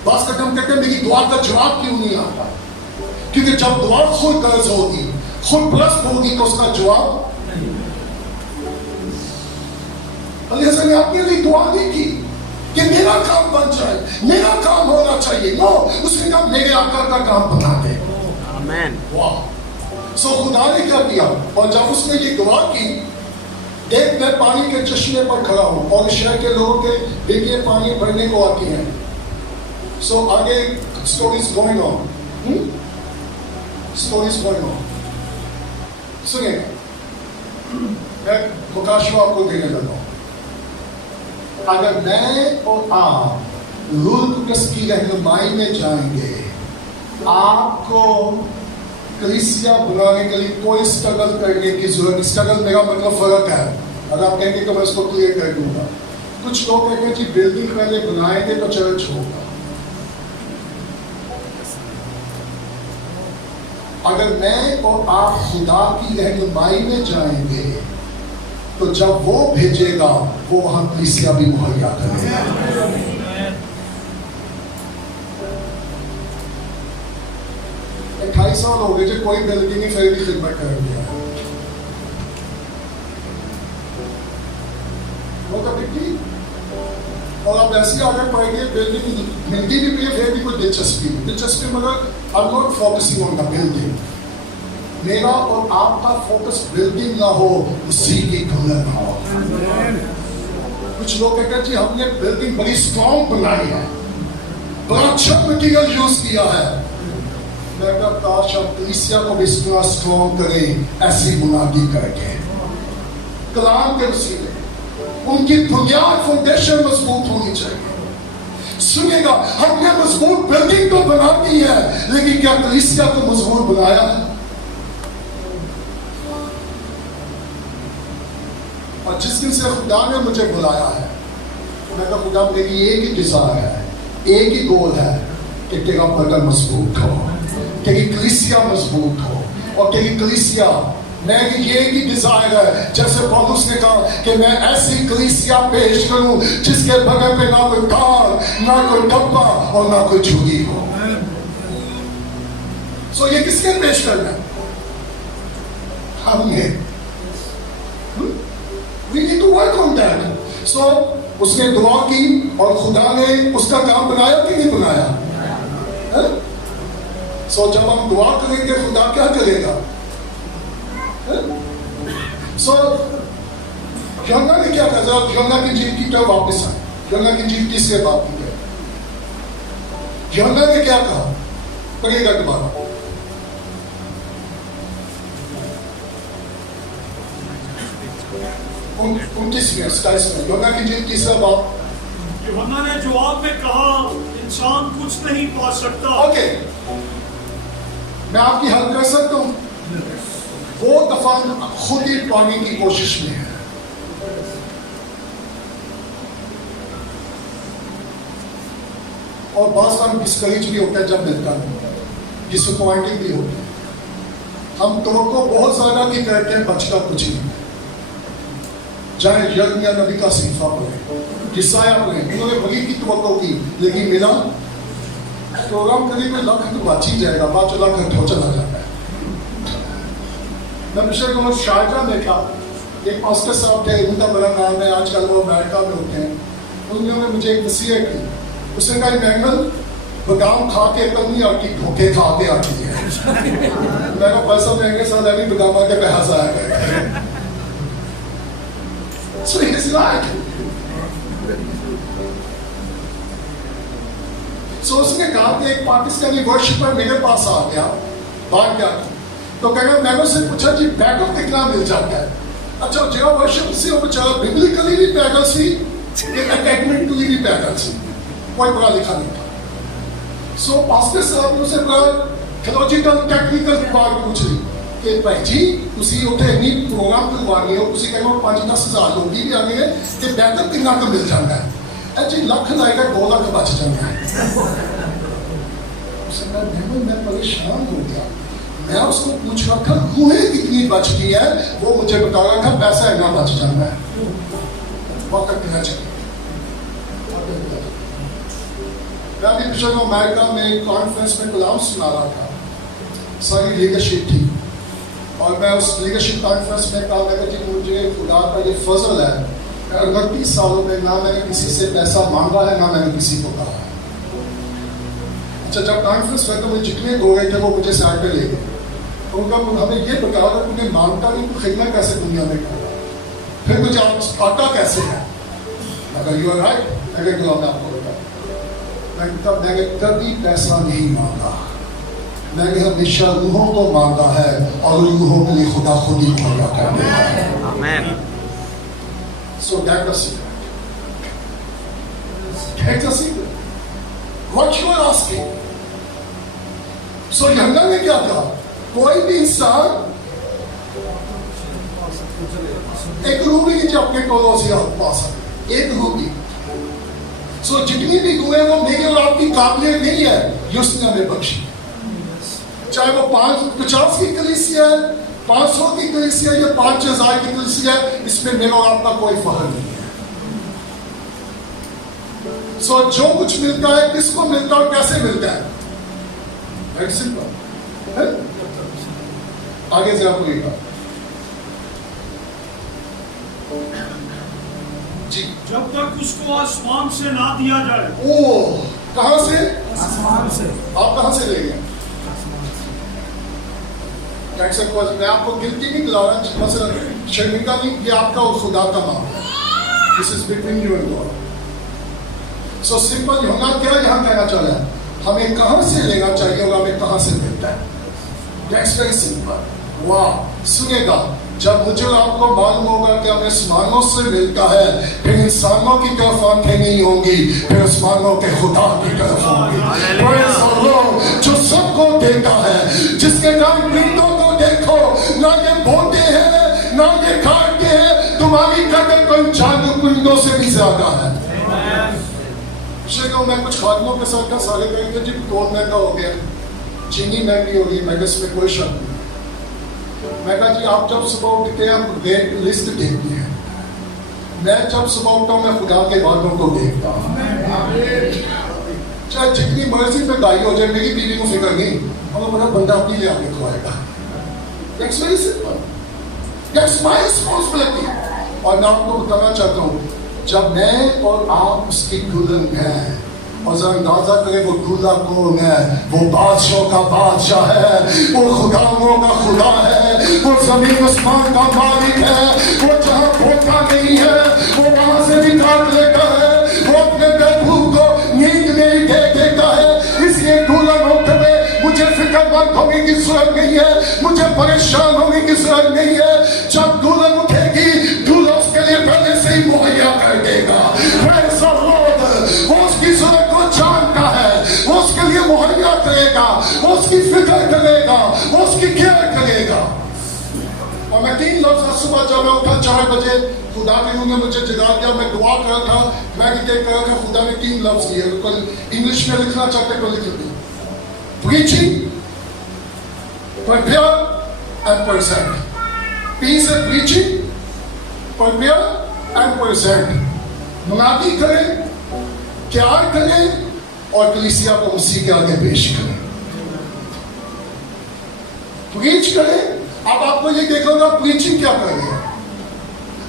बस तक हम कहते हैं मेरी दुआ का जवाब क्यों नहीं आता? क्योंकि जब दुआ खुद दर्ज होगी, खुद प्रस्त होगी, तो उसका जवाब अल्लाह ने अपने लिए दुआ नहीं की कि मेरा काम बन जाए, मेरा काम होना चाहिए। नो, उसने कहा मेरे आका का काम बना दे। आमीन। वाह! सो खुदा ने क्या किया? और जब उसने ये दुआ की, देख मैं पानी के चश्मे पर खड़ा हूं और शहर के लोगों के बेटियां पानी भरने को आती हैं। सो आगे stories going on, stories going on. सुनिए, मैं मुकाशवा आपको देने लगा हूं। अगर मैं और आप रूह कुदस की रहनुमाई में जाएंगे, आपको कलीसिया बनाने के लिए कोई स्ट्रगल करने की जरूरत नहीं। स्ट्रगल मेरा मतलब फर्क है, अगर आप कहेंगे तो मैं इसको क्लियर कर दूंगा। कुछ लोग कहते हैं जी बिल्डिंग पहले बनाएंगे तो चर्च होगा। अगर मैं और आप खुदा की रहनुमाई में जाएंगे, तो जब वो भेजेगा वो वहां कलीसिया भी मुहैया करेगा। 28 साल हो गए जो कोई बिल्डिंग नहीं फिर भी खिदमत कर दिया है। वो तो बिल्कुल, और आप ऐसे आगे पढ़ेंगे बिल्डिंग मिलती भी है, फिर भी कोई दिलचस्पी मगर I am not focusing on the building. मेरा और आपका फोकस बिल्डिंग ना हो, मसीह की दुल्हन हो। कुछ लोग कहते हैं जी हमने बिल्डिंग बड़ी स्ट्रॉन्ग बनाई है, बड़ा अच्छा मटीरियल यूज किया है। मैं कहता हम कलीसिया को भी स्ट्रॉन्ग करें, ऐसी मुनादी करके कलाम के वसीले उनकी बुनियाद फाउंडेशन मजबूत होनी चाहिए। सुनिएगा, हमने मजबूत बिल्डिंग तो बना दी है, लेकिन क्या कलीसिया को मजबूत बनाया है? और जिस दिन से खुदा ने मुझे बुलाया है, मैं कहा खुदा मेरी एक ही डिजायर है, एक ही गोल है कि तेरा बदन मजबूत हो, तेरी कलीसिया मजबूत हो और तेरी कलीसिया میری یہ ڈیزائر ہے جیسے پولس نے کہا کہ میں ایسی کلیسیا پیش کروں جس کے بغیر پہ نہ کوئی کار نہ کوئی ڈبہ اور نہ کوئی جھولی ہو. سو یہ کس نے پیش کرنا ہے؟ ہم نے. We need to work on that. So اس نے دعا کی اور خدا نے اس کا کام بنایا کہ نہیں بنایا؟ سو جب ہم دعا کریں گے خدا کیا کرے گا؟ سو یوحنا نے کیا کہا؟ یوحنا کی انجیل کی طرف واپس آئے. یوحنا کی انجیل تیسرے باب کی ہے. یوحنا نے کیا کہا؟ پڑھیے گا دوبارہ. یوحنا کی انجیل تیسرا باب. یوحنا نے جواب میں کہا انسان کچھ نہیں پا سکتا. اوکے میں آپ کی حل کر سکتا ہوں. وہ دفعہ خود ہی پانے کی کوشش میں ہے. اور بعض بار ڈسکریج بھی ہوتا ہے جب ملتا ہے, ڈس اپوائنٹنگ بھی ہوتا ہے. ہم توقع بہت زیادہ کی کرتے ہیں, بچتا کچھ نہیں. چاہے یرمیا نبی کا صحیفہ پڑھیں, یسایہ پڑھیں, انہوں نے بڑی کی توقع کی لیکن ملا پروگرام قریب میں لاکھ تو بچ ہی جائے گا, بعد جو لاکھ ہو چلا جاتا ہے. میں پچھلے دنوں شارجہ میں تھا, ایک پاسٹر صاحب تھے, ان کا بڑا نام ہے, آج کل وہ امریکہ میں ہوتے ہیں. انہوں نے مجھے ایک نصیحت کی. اس نے کہا مینگل بادام کھا کے کم نہیں آتی, دھوکے کھا کے آتی ہے. میں کہا پیسہ مہنگے سال ابھی بادام آ کے پیسہ آیا کرے. So he's right. So اس نے کہا کہ ایک پاکستانی ورشپر میرے پاس آ گیا, بات کیا کی تو کہہ رہا, میں نے اس سے پوچھا جی بیک اپ کتنا مل جاتا ہے؟ اچھا جگہ ورشپ سے وہ بیچارہ ببلیکلی بھی پیدل سی, اکیڈمکلی بھی پیدل سی, کوئی پڑھا لکھا نہیں تھا. سو پاسٹر صاحب نے اسے بڑا تھیولوجیکل ٹیکنیکل بات پوچھ لی کہ بھائی جی تسی اتنے اینی پروگرام کروانی ہو, تسی کہنا 5-10 ہزار لوگ بھی آ گئے کہ بہتر کتنا کا مل جاتا ہے؟ جی لاکھ لائے گا 2 لاکھ بچ جاتا ہے. میں پریشان ہو گیا. میں اس کو پوچھ رہا تھا روحیں کتنی بچتی ہیں, وہ مجھے بتا رہا تھا پیسہ اتنا بچ جاتا ہے. وقت کہنا چاہیے. میں ابھی پچھلے امریکہ میں ایک کانفرنس میں کلام سنا رہا تھا, ساری لیڈرشپ تھی, اور میں اس لیڈرشپ کانفرنس میں کہا کہ جی مجھے خدا کا یہ فضل ہے 29 سالوں میں نہ میں نے کسی سے پیسہ مانگا ہے نہ میں نے کسی کو کہا ہے. اچھا جب کانفرنس میں تو مجھے جتنے دو گئے تھے وہ مجھے سائڈ پہ لے گئے. تو ان کا ہمیں یہ بتا رہا تمہیں مانگتا نہیں تو خدمت کیسے دنیا میں کرتا, پھر مجھے آتا کیسے ہے؟ اگر یو آر رائٹ اگر میں آپ کو بتا, میں نے کبھی پیسہ نہیں مانگا, میں نے ہمیشہ روحوں کو مانگا ہے اور روحوں کے لیے خدا خود ہی مانگا کرتا ہے. آمین. So that's the secret. That's the secret. What you are asking. So یوحنا نے کیا کہا؟ کوئی بھی انسان ایک روح بھی نہیں اپنے ٹولوں سے پا سکے, ایک روح بھی. سو جتنی بھی دعائیں وہ میری اور آپ کی قابلیت نہیں ہے, یہ اس نے ہمیں بخشی. چاہے وہ 50 کی کلیسیا ہے, 500 کی کلیسیا یا 5000 کی کلیسیا ہے, اس میں میرا اور آپ کا کوئی فخر نہیں ہے. سو جو کچھ ملتا ہے کس کو ملتا ہے اور کیسے ملتا ہے؟ Very simple. آگے سے آپ کو یہ بات جی, جب تک اس کو آسمان سے نہ دیا جائے. اوہ کہاں سے؟ آسمان سے. آپ کہاں سے لے گئے؟ میں آپ کو گلٹی نہیں دلا رہا, مثلا شرمندہ نہیں, یہ آپ کا اور خدا کا معاملہ. This is between you and God. So simple. یوحنا کیا یہاں کہنا چاہ رہا ہے؟ ہمیں کہاں سے لینا چاہیے اور ہمیں کہاں سے ملتا ہے. That's very simple. واہ سنے گا, جب مجھے آپ کو معلوم ہوگا کہ ہمیں آسمانوں سے ملتا ہے, پھر انسانوں کی طرف آنکھیں نہیں ہوں گی, پھر آسمانوں کے خدا کی طرف ہوں گی. جو سب کو دیتا ہے, جس کے نام پرندوں کو دیکھو, نہ یہ بوتے ہیں نہ یہ کھاتے ہیں, تمہاری قدر کوئی جانور پرندوں سے بھی زیادہ ہے. میں کچھ خادموں کے ساتھ سارے کہیں گے جی پیٹرول مہنگا ہو گیا, چینی مہنگی ہو گئی. میں اس میں کوئی شک نہیں. میں کہا جی آپ جب صبح اٹھتے ہیں ریٹ لسٹ دیکھتے ہیں, میں جب صبح اٹھتا ہوں میں خدا کے وعدوں کو دیکھتا ہوں. چاہے جتنی مرضی پہ گائی ہو جائے, میری بیوی کو فکر نہیں, اور میرا بندہ اپنی لے آ کے کھوائے گا. That's very simple. That's my responsibility. اور میں آپ کو بتانا چاہتا ہوں, جب میں اور آپ اس کی دلہن ہیں, اور ذرا اندازہ کریں وہ دولہا کون ہے, وہ بادشاہ کا بادشاہ ہے, وہ خداؤں کا خدا ہے, وہ زمین آسمان کا مالک ہے, وہ جہاں دھوکہ نہیں ہے وہ وہاں سے بھی کاٹ لیتا ہے, وہ اپنے محبوب کو نیند نہیں دے دیتا ہے. اس لیے دلہن ہوتے ہوئے مجھے فکر مند ہونے کی ضرورت نہیں ہے, مجھے پریشان ہونے کی ضرورت نہیں ہے. جب دلہن اٹھے گی دولہا اس کے لیے پہلے سے ہی مہیا کر دے گا. وہ اس کی ضرورت کو جانتا ہے, وہ اس کے لیے مہیا کرے گا, وہ اس کی فکر کرے گا, وہ اس کی کیئر کرے گا. اور میں 3 لفظ صبح جب میں اٹھا 4 بجے, خدا کے روح نے مجھے جگا دیا, میں دعا کر رہا تھا, میڈیٹیٹ کر رہا تھا, خدا نے 3 لفظ دیے. کوئی انگلش میں لکھنا چاہتے کوئی لکھ لیں. Preaching, prepare and present. P سے preaching, prepare and present. منادی کریں, تیار کریں, اور کلیسیا کو مسیح کے آگے پیش کریں. پریچ کریں. اب آپ کو یہ دیکھو گا پریچنگ کیا کریں گے.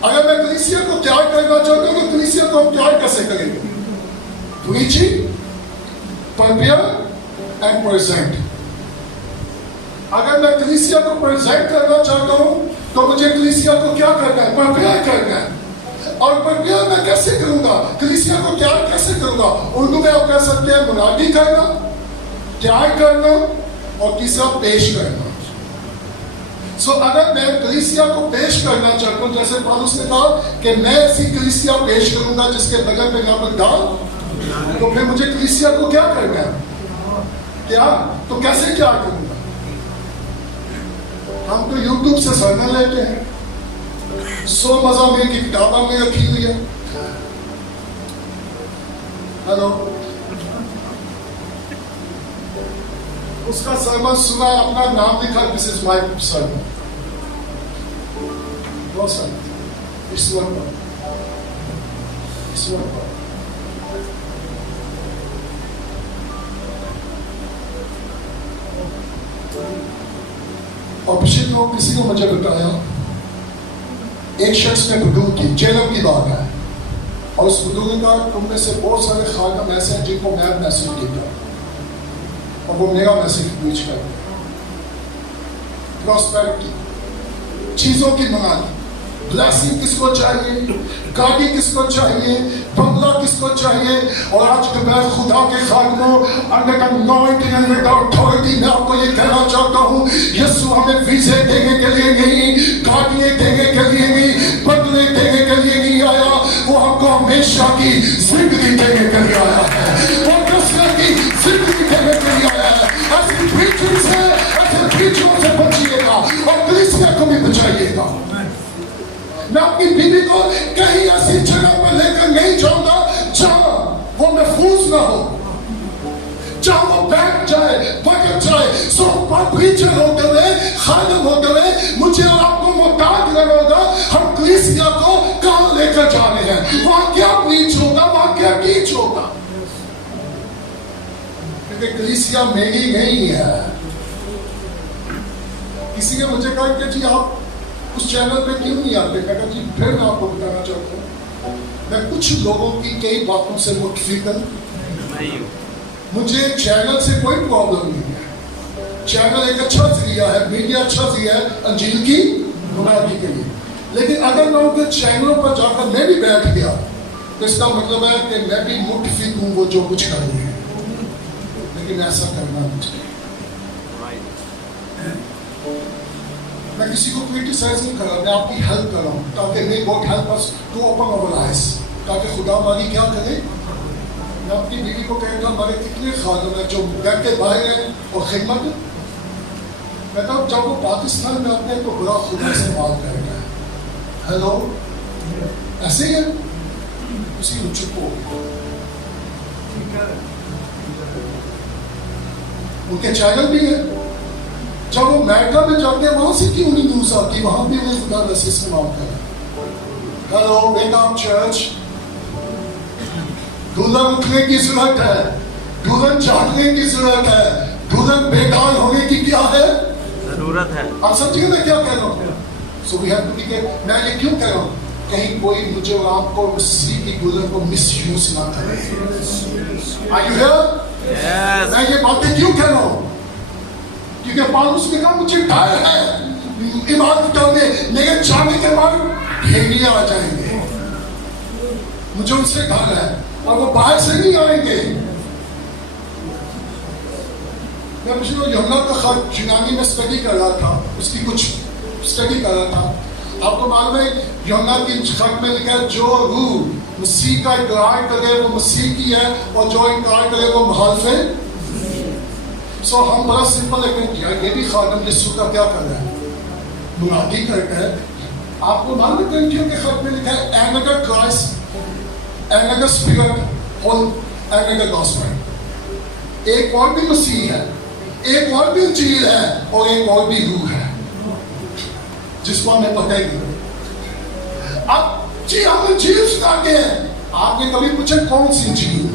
اگر میں کلیسیا کو تیار کرنا چاہتا ہوں تو کلیسیا کو ہم تیار کیسے کریں گے؟ Preaching, prepare and present. اگر میں کلیسیا کو پریزنٹ کرنا چاہتا ہوں تو مجھے کلیسیا کو کیا کرنا ہے؟ پریپیئر کرنا ہے. اور پریپیئر میں کیسے کروں گا؟ کلیسیا کو تیار کیسے کروں گا؟ اردو میں آپ کہہ سکتے ہیں منادی کرنا, تیار کرنا, اور تیسرا پیش کرنا. سو اگر میں کلیسیا کو پیش کرنا چاہتا ہوں, جیسے پالوس نے کہا کہ میں ایسی کلیسیا پیش کروں گا جس کے بغل میں نہ ڈال, تو پھر مجھے کلیسیا کو کیا کرنا ہے؟ کیا تو کیسے کیا کروں گا؟ ہم تو یوٹیوب سے سرنا لیتے ہیں, 100 مضامین کی کتاب ہم نے رکھی ہوئی ہے. ہلو, اس کا سرمن سنا, اپنا نام لکھا, دس از مائی سرمن. بہت سارے اس وقت اور پچھلے دنوں کسی کو مجھے بتایا, ایک شخص نے بزرگ کی جیلم کی بات ہے, اور اس بزرگ کا تم میں سے بہت سارے خادم ایسے ہیں جن کو میں میسج دیتا ہوں, اور وہ میرا میسج پوچھ کر پراسپیرٹی, چیزوں کی منادی. بلیسنگ کس کو چاہیے, گاڑی کس کو چاہیے, بنگلہ کس کو چاہیے. اور آج کے بعد خدا کے خادموں, under anointing and with authority, میں آپ کو یہ کہنا چاہتا ہوں, یسوع ہمیں ویزے دینے کے لیے نہیں, گاڑیاں دینے کے لیے نہیں, بنگلے دینے کے لیے نہیں آیا, وہ ہم کو ہمیشہ کی زندگی دینے کے لیے آیا ہے, وہ کثرت کی زندگی دینے کے لیے آیا ہے. ایسی پریچنگ سے, ایسے پریچروں سے بچیے گا, اور کلیسیا کو بھی بچائیے گا. میں اپنی بیوی کو کہیں ایسی جگہ پر لے کر نہیں جاؤں گا جہاں وہ محفوظ نہ ہو, جہاں وہ بیٹھ جائے, بھٹک جائے. سو پریچر ہوتے ہوئے, خادم ہوتے ہوئے مجھے اور آپ کو محتاج رہنا ہوگا, ہم کلیسیا کو کہاں لے کر جا رہے ہیں, وہاں کیا پریچ ہوگا, وہاں کیا ٹیچ ہوگا. کیونکہ کلیسیا میری نہیں ہے. کسی نے مجھے کہا کہ جی آپ اس چینل پہ کیوں نہیں آتے؟ میں کہا جی پھر میں آپ کو بتانا چاہتا ہوں, میں کچھ لوگوں کی کئی باتوں سے متفق ہوں. مجھے چینل سے کوئی پرابلم نہیں ہے. چینل ایک اچھا ذریعہ ہے, میڈیا اچھا ذریعہ ہے انجیل کی منادی کے لیے. لیکن اگر میں ان کے چینلوں پر جا کر میں بھی بیٹھ گیا تو اس کا مطلب ہے کہ میں بھی متفق ہوں وہ جو کچھ کر رہے ہیں. لیکن ایسا کرنا نہیں چاہیے. میں کسی کو کریٹیسائز نہیں کر رہا, میں آپ کی ہیلپ کر رہا ہوں تاکہ may God help us to open our eyes, تاکہ خدا ہماری کیا کرے. میں اپنی بیوی کو کہتا ہوں ہمارے کتنے خادم ہیں جو گھر کے باہر ہیں اور خدمت. میں کہتا ہوں جب وہ پاکستان میں آتے ہیں تو بڑا خدا سے بات کرے گا. ہیلو, ایسے ہی ہے, اسی کو چپ ہو. ان کے چینل بھی ہیں, जब वो अमेरिका में जाते हैं वहां से क्यों नहीं न्यूज आती, वहां भी उन्हें खुदा वैसे इस्तेमाल करें। हेलो वेक अप चर्च, दुल्हन उठने की जरूरत है, दुल्हन जागने की जरूरत है, दुल्हन बेकार होने की क्या है जरूरत है। आप समझिए मैं क्या कह रहा हूँ। So we have to be careful. मैं ये क्यों कह रहा हूँ, कहीं कोई मुझे और आपको मसीह की दुल्हन को मिसयूज ना करे। Are you here? Yes. मैं ये बातें क्यों कह रहा हूँ, क्योंकि पौलुस ने कहा मुझे डर है इबादत करने, मेरे जाने के बाद भेड़िए आ जाएंगे, मुझे उनसे डर है और वो बाहर से नहीं आएंगे। मैं पिछले यूहन्ना का खत यूनानी में स्टडी कर रहा था, उसकी कुछ स्टडी कर रहा था। आपको मालूम है यूहन्ना की खत में लिखा है जो रूह मसीह का इकरार करे वो मसीह की है और जो इनकार करे वो मुखालिफ है। सो हम बड़ा सिंपल है, ये भी खादम यीशु का क्या कर रहा है, मुनादी करता है। आपको मालूम है ग्रंथियों के खत में लिखा है and Christ and spirit whole and gospel. एक और भी मसीह है, एक और भी इंजील है और एक और भी रूह है जिसको हमें पता ही नहीं। अब जी हम इंजील सुनाते हैं, आपने कभी पूछा कौन सी इंजील,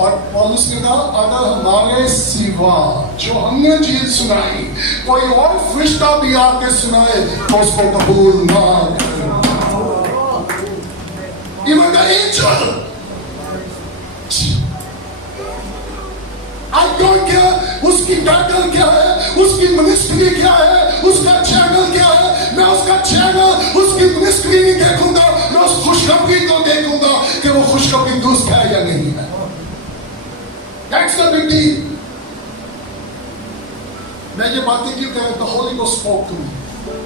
और पौलुस ने कहा अगर हमारे सिवा जो हमने इंजील सुनाई कोई और फरिश्ता भी आके सुनाए तो उसको कबूल ना करो। Even the angel, I don't care उसकी टाइटल क्या है, उसकी मिनिस्ट्री क्या है, उसका चैनल क्या है, मैं उसका चैनल उसकी मिनिस्ट्री नहीं देखूंगा, मैं उस खुशखबरी को देखूंगा कि वो खुशखबरी दुरुस्त है या नहीं है। That's the big deal. मैं ये बातें क्यों कह रहा हूं, होली को स्पोक टू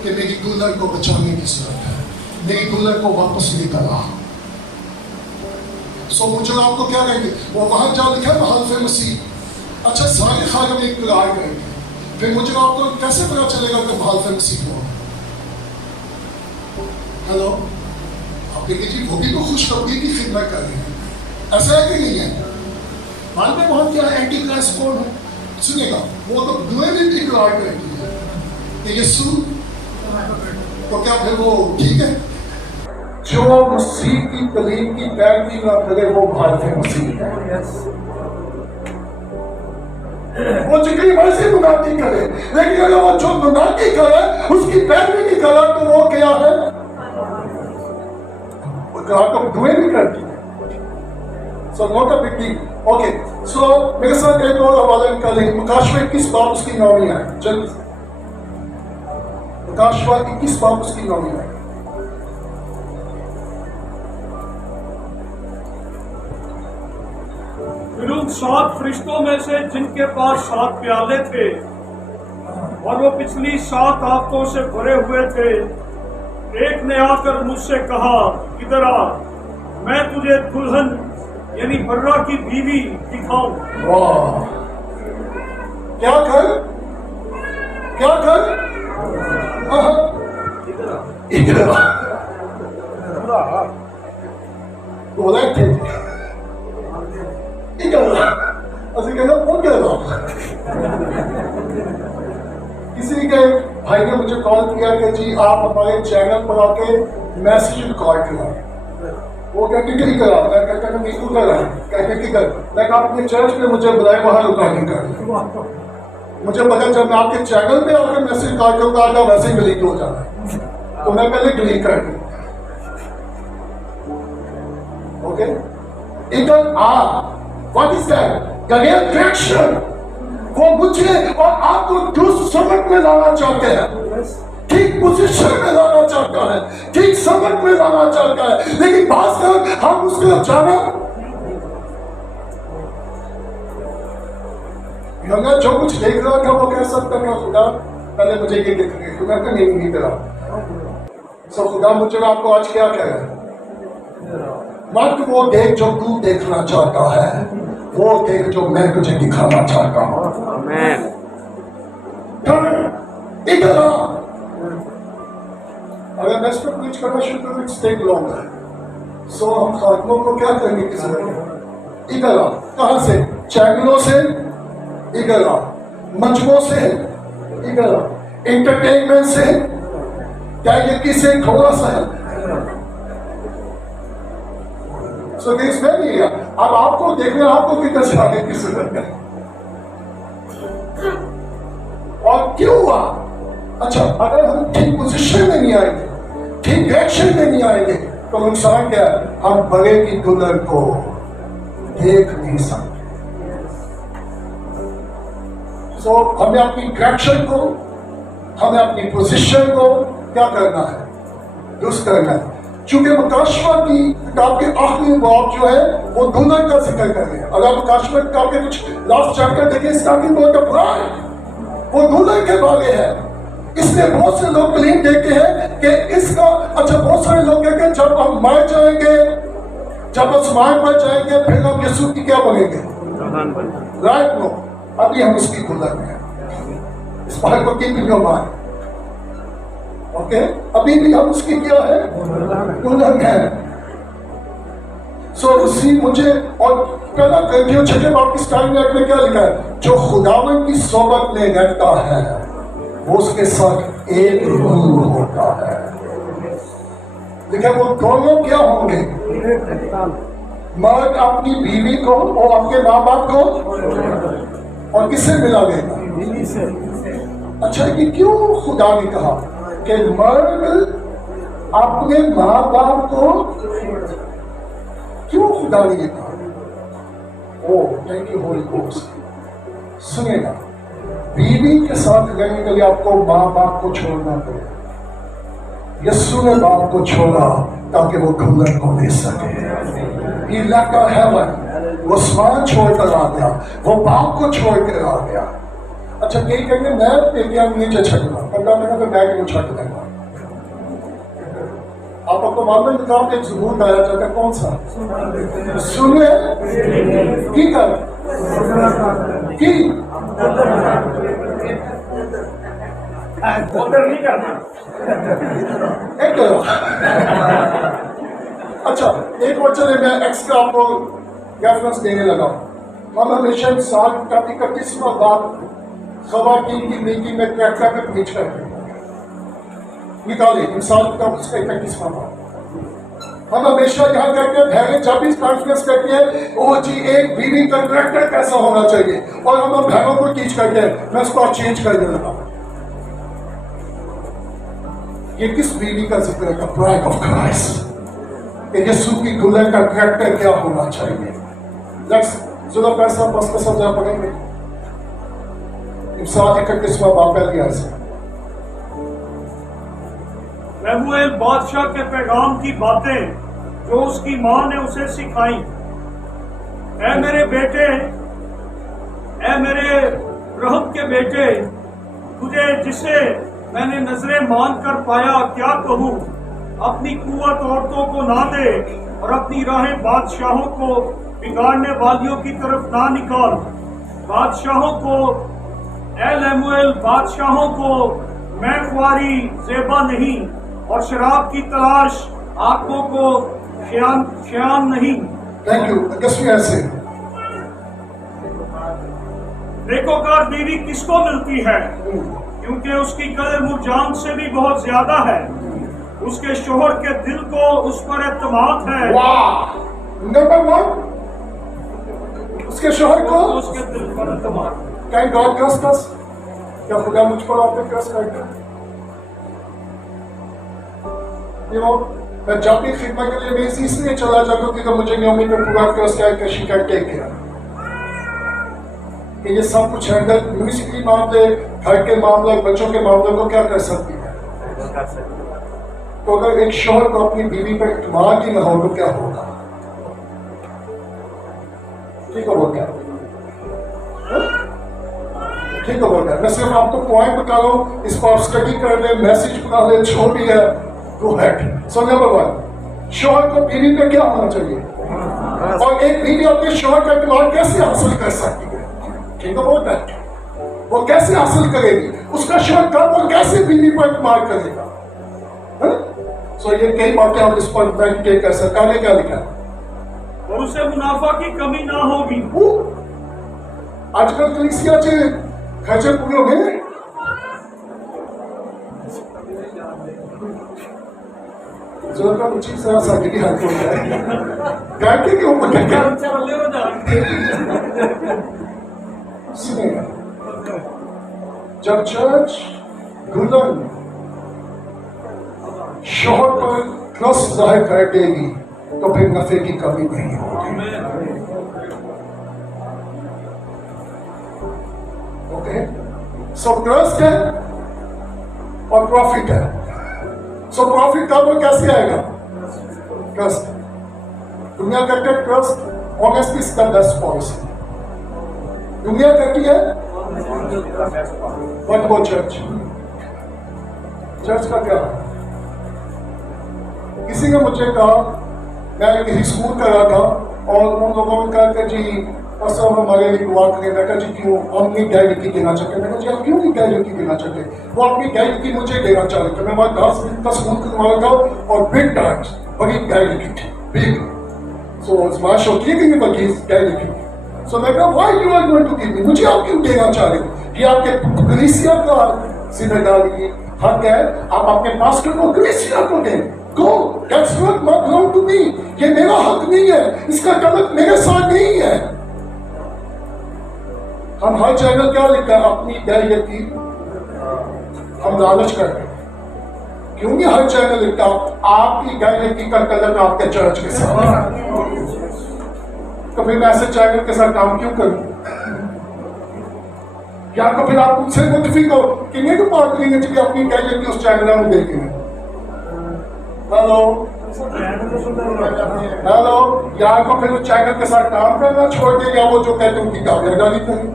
कि मेरी दुल्हन को बचाने की जरूरत है, मेरी दुल्हन को वापस लेकर आ। सो मुझे आपको क्या कहेंगे, वो वहां जा लिखा है मुखालिफ मसीह। अच्छा सारे खालिद एक इकरार करेंगे, फिर मुझे आपको कैसे पता चलेगा कि मुखालिफ मसीह हो। हेलो आप देखिए जी, वो भी तो खुशखबरी की खिदमत कर रहे हैं, ऐसा है कि नहीं है। मालूम है वहां क्या एंटी क्राइस्ट कौन है, सुनेगा वो तो दुए में भी इकरार करेंगे कि यीशु, तो क्या फिर वो ठीक है। जो मसीह की तालीम की पैरवी ना करे वो मुखालिफ मसीह है। वो जितनी मर्जी मुनादी करे, लेकिन अगर वो जो मुनादी करे उसकी पैरवी नहीं करे तो वो क्या है, वो तो दुए भी करती है। So not a big deal. Okay. So मेरे साथ एक और हवाला निकालेंगे, प्रकाशवा 21 बाब उसकी 9 है, जल्दी प्रकाशवा 21 बाब उसकी 9 है। फिर उन 7 फरिश्तों में से जिनके पास 7 प्याले थे और वो पिछली 7 आंखों से भरे हुए थे, एक ने आकर मुझसे कहा इधर आ, मैं तुझे दुल्हन यानी बर्रा की बीवी दिखाऊं। वाह, क्या कर इधर बोला थे इधर असं कहना कौन कह रहा। किसी के भाई ने मुझे कॉल किया कि जी आप हमारे चैनल पर आके मैसेज रिकॉर्ड करा। वो कहते नहीं करा, मैं कहता कि नहीं करा, कहते कि कर। मैं कहा अपने चर्च में मुझे बुलाए वहां रिकॉर्डिंग कर। मुझे पता जब मैं आपके चैनल पे आकर मैसेज रिकॉर्ड करूंगा आगे वैसे ही डिलीट हो जाना है, तो मैं पहले डिलीट कर दूं। ओके, इधर आ, what is that, career traction. वो मुझे और आपको दुरुस्त समझ में लाना चाहते हैं, ठीक पोजीशन में लाना चाहता है, ठीक समझ में लाना चाहता है, लेकिन बात कर हम उसको जाना यंगा जो कुछ देख रहा था वो कह सकता था खुदा पहले मुझे ये दिख रही, खुदा का नहीं करा। सो खुदा मुझे आपको आज क्या कह रहा है, मत वो देख जो तू देखना चाहता है, वो देख जो मैं तुझे दिखाना चाहता हूं। आमीन। इधर आ। अगर मैं इस पर प्रीच करना शुरू करूं इट्स टेक लॉन्गर। सो हम खातमों को क्या करने की जरूरत है, इधर आ। कहां से, चैनलों से, इधर आ, मंचों से, ठीक है, एंटरटेनमेंट से क्या ये किसे थोड़ा सा है? So this many, अब आपको देखना, आपको कितना चाहिए की जरूरत है और क्यों हुआ? अच्छा, अगर हम ठीक पोजीशन में नहीं आएंगे, ठीक डायरेक्शन में नहीं आएंगे, तो नुकसान क्या है? हम बड़े की दुल्हन को देख नहीं सकते। So हमें अपनी डायरेक्शन को, हमें अपनी पोजीशन को क्या करना है? दुरुस्त करना है। चूंकि मुकाशवा की किताब के आखिरी बाब जो है वो दुल्हन का जिक्र कर रहे हैं। अगर मुकाशवा किताब के कुछ लास्ट चैप्टर देखें, स्टार्टिंग वर्ड ऑफ ब्राइड, वो दुल्हन के बारे है। इसलिए बहुत से लोग क्लेम देते हैं कि इसका, अच्छा बहुत सारे लोग कहते हैं जब हम मर जाएंगे, जब आसमान पर जाएंगे, फिर हम यीशु की क्या बनेंगे? राइट, नो, अभी हम उसकी दुल्हन हैं। इस बात को keep in your mind, okay? अभी भी हम उसकी क्या है? दुल्हन है। सो उसी मुझे, और पहला ग्रंथियों 6 बाब की स्टाइल में क्या लिखा है? जो खुदावन की सोबत में रहता है वो उसके साथ एक रूह होता है। देखिए, वो दोनों क्या होंगे? मर्द अपनी बीवी को और अपने माँ बाप को, और किससे मिला देगा? अच्छा, कि क्यों खुदा ने कहा कि मर्द अपने माँ बाप को, क्यों खुदा ने कहा? ओ थैंक यू होली गोस्ट। सुनेगा, बीवी के साथ रहने के लिए आपको माँ बाप को छोड़ना पड़ेगा। यीशु ने बाप को छोड़ा ताकि वो दुल्हन को दे सके। He left our heaven, वो आसमान छोड़कर आ गया, वो बाप को छोड़कर आ गया। अच्छा, कई कहेंगे मैं पेटियां नीचे छकना, पंद्रह मिनट में बैग में छक देगा। आपको मालूम है किताब एक ज़बूर गाया जाता है, कौन सा? सुने की कर की एक करो। अच्छा, एक वचन है, मैं एक्स्ट्रा आपको रेफरेंस देने लगा। हम हमेशा साल का 31वां बाब खवातीन की मीटिंग में ट्रैक्टर पे पीछे निकाले, इंसान का उसका 31वां बाब। हम हमेशा यहाँ कहते हैं, बहनें जब भी कॉन्फ्रेंस करती है, ओ जी एक बीवी का ट्रैक्टर कैसा होना चाहिए, और हम बहनों को टीच करते हैं। मैं उसको चेंज करने लगा। ये किस बीवी का जिक्र है? Bride of Christ. यीशु की दुल्हन का ट्रैक्टर क्या होना चाहिए? लेट्स जरा पैसा बस का समझा पड़ेंगे। इंसान 31वां बाब पहले ऐसे लमूएल बादशाह के पैगाम की बातें जो उसकी माँ ने उसे सिखाई। ऐ मेरे बेटे, ऐ मेरे रहम के बेटे, तुझे जिसे मैंने नजरें मान कर पाया क्या कहूँ? अपनी कुव्वत औरतों को ना दे और अपनी राहें बादशाहों को बिगाड़ने वालियों की तरफ ना निकाल। बादशाहों को, ऐ लमूएल बादशाहों को मैं ख्वारी ज़ेबा नहीं और शराब की तलाश आंखों को श्याम नहीं। Thank you. किसमें ऐसे नेकोकार बीवी किसको मिलती है? क्योंकि उसकी कदर मुरजान से भी बहुत ज्यादा है। उसके शोहर के दिल को उस पर एतमाद है। वाह, नंबर 1 उसके शोहर को उसके दिल पर एतमाद। Can God trust us? क्या खुदा मुझ पर आप पे ट्रस्ट करता है? मैं जब भी खिदमत के लिए मैं इसलिए चला जाता हूँ कि मुझे नियमित में पूरा ट्रस्ट है कि शी कैन टेक केयर, कि ये सब कुछ हैंडल म्यूजिकली मामले, घर के मामले, बच्चों के मामलों को क्या कर सकती है। तो अगर एक शोहर को अपनी बीवी पर इत्मीनान ही न हो तो क्या होगा? ठीक है, बोल क्या ठीक है, बोल क्या। मैं सिर्फ आपको पॉइंट बता रहा हूँ, इसको आप स्टडी कर ले, मैसेज बना ले, जो भी है वो है। सो नंबर 1, शोहर को बीवी पे क्या होना चाहिए, और एक बीवी अपने शोहर का इत्मीनान कैसे हासिल कर सकती है? ठीक है, बोल है वो कैसे हासिल करेगी? उसका शोहर कब और कैसे बीवी पर इत्मीनान करेगा? सो ये कई बातें हम इस पर मेडिटेट कर सकते हैं। क्या लिखा है? और उसे मुनाफा की कमी ना होगी। आजकल कलीसिया चे खर्चे पूरे हो गए, जो का कुछ सा साथी की हाथ होता है गाड़ी के ऊपर क्या सुनेगा जब चर्च दुल्हन शोहर पर ट्रस्ट जाहिर कर देगी तो फिर नफे की कमी नहीं होगी। ओके, सो ट्रस्ट है और प्रॉफिट है। सो प्रॉफिट का वो कैसे आएगा? ट्रस्ट। दुनिया कहती है trust honesty is the best policy. दुनिया कहती है बट वो चर्च का क्या? किसी ने मुझे कहा, मैं किसी स्कूल कर रहा था और उन लोगों ने कहा कि जी सब हमारे लिए दुआ करें। मैं कहा जी क्यों? हम अपनी डायरी की देना चाहते। मैं कहा जी आप क्यों नहीं डायरी की देना चाहते? वो अपनी डायरी की मुझे देना चाह रहे थे। मैं वहाँ 10 मिनट का स्कूल करवा था और बिग टाइम्स बड़ी डायरी की थी, बिग। सो स्माश होती है कि नहीं बल्कि डायरी की। सो मैं कहा why you are going to give me? मुझे आप क्यों देना चाह रहे हो? ये आपके कलीसिया का जिम्मेदारी हक है, आप अपने पास्टर को कलीसिया को दें। Go, that's not belong to me. ये मेरा हक नहीं है, इसका गलत मेरे साथ नहीं है। हम हर जगह क्या लिखा है? अपनी डायरी की हम लालच करते हैं। क्यों नहीं हर जगह लिखा आपकी डायरी की का कलर आपके चर्च के साथ? तो फिर मैं ऐसे चैनल के साथ काम क्यों करूं? या तो फिर आप मुझसे मुतफिक हो कि नहीं तो बात नहीं चाहिए अपनी डायरी की उस चैनल में देखें। हेलो हेलो, या तो फिर उस चैनल के साथ काम करना छोड़ दे या वो जो कहते हैं उनकी गालियां गाली करें।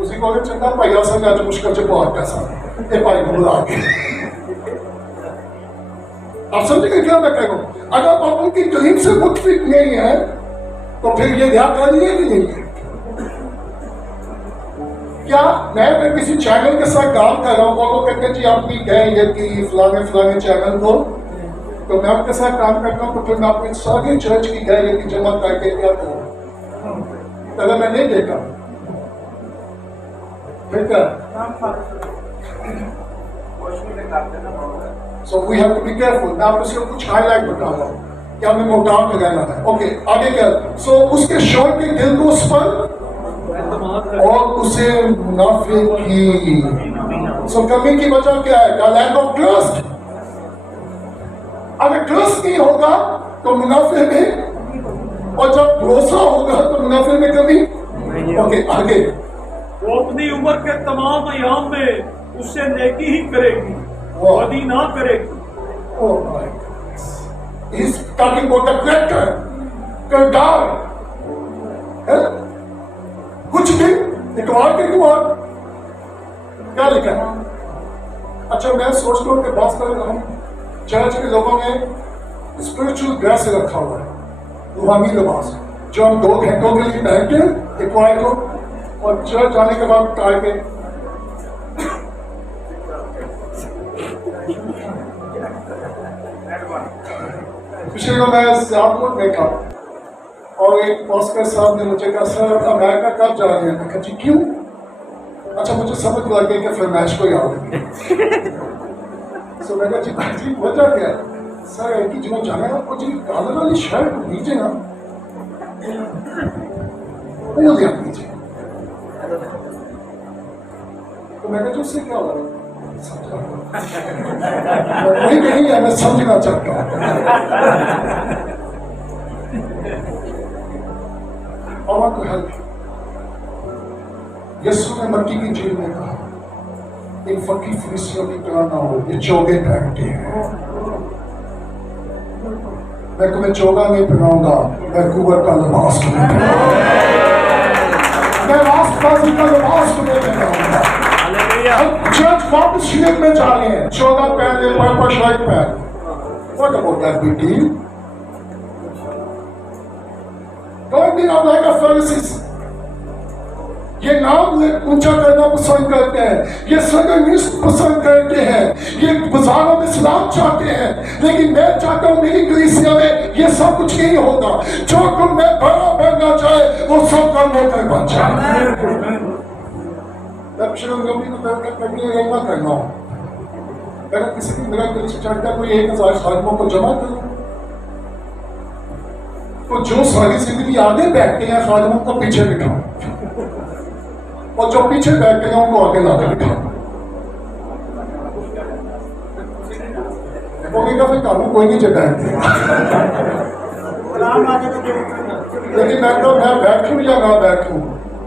उसी को चंदा भैया संग आज मुश्किल से बहुत पैसा ये भाई को बुला के आप समझेंगे क्या मैं कह रहा हूं? अगर आप उनकी ड्रीम से मुतफिक नहीं है तो फिर ये ध्यान करिए कि नहीं है? क्या मैं किसी चैनल के साथ काम कर रहा हूँ और वो कहते हैं जी आपकी ये कि फलाने चैनल को, तो मैं आपके साथ काम करता हूँ तो फिर मैं अपनी सारी चर्च की गैर की जमा करके क्या करूँ? अगर मैं नहीं देखा फिर क्या? So we have to be careful. मैं आपको सिर्फ कुछ हाईलाइट बताऊंगा कि हमें मोटाव में रहना है। ओके, आगे क्या? So उसके शोर के दिल को उस पर और उसे मुनाफे की कमी की वजह क्या है? The lack of trust. अगर ट्रस्ट नहीं होगा तो मुनाफे में, और जब भरोसा होगा तो मुनाफे में कमी। ओके, आगे। वो अपनी उम्र के तमाम अयाम में उससे नेकी ही करेगी, बदी ना करेगी। Oh my goodness. He's talking about the character, किरदार। कुछ भी इतवार के इतवार क्या लिखा है? अच्छा, मैं सोचता हूँ कि बात कर हम चर्च के लोगों ने स्पिरिचुअल ड्रेस रखा हुआ है, रूहानी लिबास, जो हम 2 घंटों के लिए पहनते हैं इतवार को, और चर्च आने के बाद उतार के पिछले मैं आपको देखा और एक पॉस्टर साहब ने मुझे कहा सर अमेरिका कब जा रहे हैं? मैं कहा जी क्यों? अच्छा, मुझे समझ लग गया कि फरमाइश को याद है। सो मैं कहा जी वजह क्या है? सर कि जो जाना है आपको जी कॉलर वाली शर्ट नीचे ना वो ले आप नीचे। तो मैं कहा जी उससे क्या होगा? वही कहीं है, मैं समझना चाहता हूँ। और को हेल्प यीशु ने मत्ती की जेल में कहा इन फकीर फरीसियों की तरह ना हो, ये चोगे पहनते हैं। मैं तुम्हें चोगा नहीं पहनाऊंगा, मैं कुंवर का लिबास तुम्हें पहनाऊंगा, मैं राष्ट्रवादी का लिबास तुम्हें पहनाऊंगा। हम चर्च वापस शिरक में जा रहे हैं, चोगा पहन ले, पर्पल शर्ट पहन। What about that big deal? Don't be like a Pharisees. ये नाम ऊंचा करना पसंद करते हैं, ये सगनिष्ठ पसंद करते हैं, ये बाजारों में सलाम चाहते हैं, लेकिन मैं चाहता हूं मेरी कलीसिया में ये सब कुछ नहीं होगा। जो तुम में बड़ा बनना चाहे वो सब का नौकर बन जाए। मैं पिछले नौकरी को करना करना हूँ, अगर किसी भी मेरा दिल से चाहता कोई 1000 खादिमों को जमा करूँ, तो जो सारी जिंदगी आगे बैठते हैं खादिमों को पीछे बिठाओ, और जो पीछे बैठते हैं उनको आगे लाके बिठाओ। बोलेगा फिर कानून कोई नहीं बैठते, लेकिन मैं बैठूं या ना बैठूं,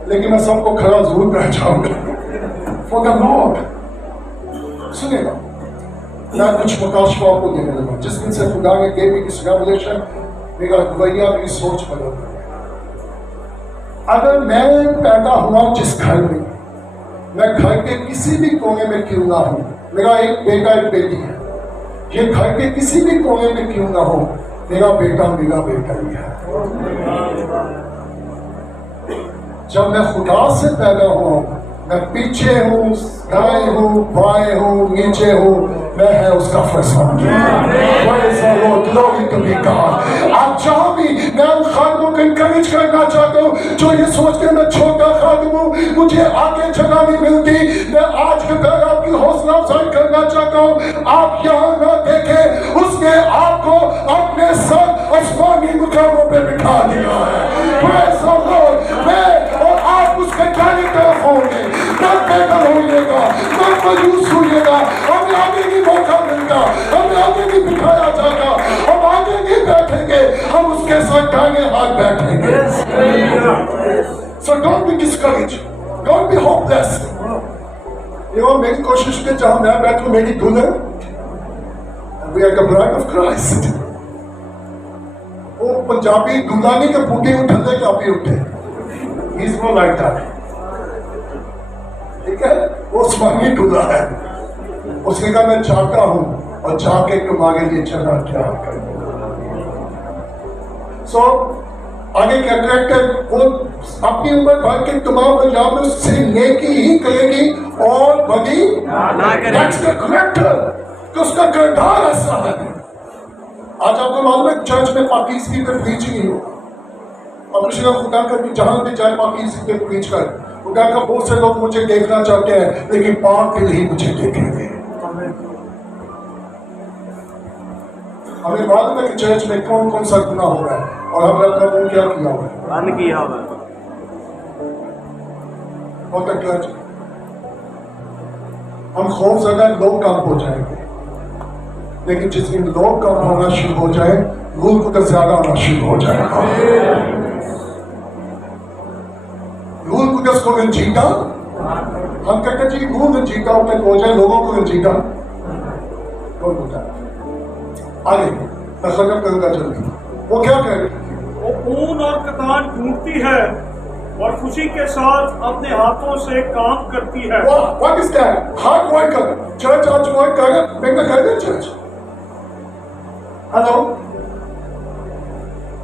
लेकिन मैं सबको खड़ा जरूर कर जाऊंगा फॉर द लॉर्ड। सुनेगा, मैं कुछ मुकाशफा आपको देने लगा, जिस दिन से खुदा ने gave me this revelation, मेरा रवैया, मेरी सोच बदल गई। अगर मैं पैदा हुआ जिस घर में, मैं घर के किसी भी कोने में क्यों ना हूं, मेरा एक बेटा एक बेटी है, ये घर के किसी भी कोने में क्यों ना हो, मेरा बेटा ही है। जब मैं खुदा से पैदा हुआ, मैं पीछे हूँ, दाएं हूँ, बाएं हूँ, नीचे हूँ, मैं है उसका फैसला। आप जहाँ भी, मैं उन खादिमों को इनकरेज करना चाहता हूँ जो ये सोच के मैं छोटा खादिम हूँ, मुझे आगे जगह नहीं मिलती, मैं आज के बाद आपकी हौसला अफजाई करना चाहता हूँ। आप यहाँ ना देखें, उसने आपको अपने साथ आसमानी मुकामों पे बिठा दिया है। Praise the Lord। मैं और आप उसके दाहिनी तरफ होंगे, मत बेघर होइएगा, मत मायूस होइएगा। हमें आगे नहीं मौका मिलता, हमें आगे नहीं बिठाया जाता, हम आगे नहीं बैठेंगे, हम उसके साथ दाहिने हाथ बैठेंगे। So don't be discouraged, don't be hopeless। ये वो मेरी कोशिश के जहाँ मैं बैठूं, मेरी दुल्हन, we are the bride of Christ। वो पंजाबी दुल्हनी के बूटे उठे काफी उठे, he's not like that। ठीक है, वो स्वामी दूल्हा है, उसने कहा मैं चाहता हूं और जाके तुम्हारे लिए चला क्या करूं। So आगे क्या करेक्टर, वो अपनी उम्र भर के तमाम पंजाब में उससे नेकी ही करेगी और बदी ना करेगी। That's the character, कि उसका किरदार ऐसा है। आज आपको मालूम है चर्च में पाकिस्तानी पे प्रीच नहीं होगा, और पिछले खुदा का कि जहां भी जाए पाकिस्तानी पे प्रीच कर, खुदा का बहुत से लोग मुझे देखना चाहते हैं, लेकिन पाक के लिए मुझे देखेंगे। हमें मालूम है कि चर्च में कौन कौन सा गुनाह हो रहा है, और हमने अपना मुंह क्या किया हुआ है, बंद किया हुआ है। और तक चर्च हम खौफ ज़दा लोग कम हो जाएंगे, लेकिन जिस दिन लोग कम होना शुरू हो जाए, रूल कुदरत ज्यादा होना शुरू हो जाएगा। रूल कुदरत को रंजीदा, हम कहते हैं जी रूल रंजीदा हो जाए, लोगों को रंजीदा कौन होता है। आगे मैं खत्म करूंगा जल्दी। वो क्या कह रही है, वो ऊन और कतान ढूंढती है और खुशी के साथ अपने हाथों से काम करती है। What is that? Hard worker. Church आज वर्क कर रहे, मैं कर रहे चर्च। हेलो,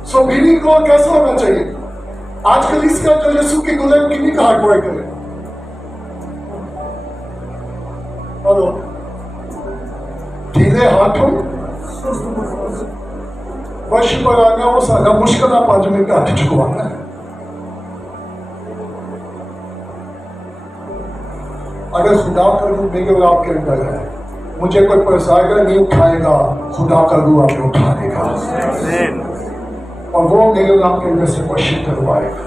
सो बीवी को कैसा होना चाहिए? आजकल इसका जो यीशु की दुल्हन कितनी हार्ड वर्क करे। हेलो, ढीले हाथों वर्ष पर आना वो सारा मुश्किल है, 5 मिनट हाथ चुकवाना है। अगर खुदा का रूह मेरे और आपके अंदर है, मुझे कोई परसाएगा नहीं उठाएगा, खुदा का रूह हमें उठाएगा और वो मेरे और आपके अंदर से वर्शिप करवाएगा।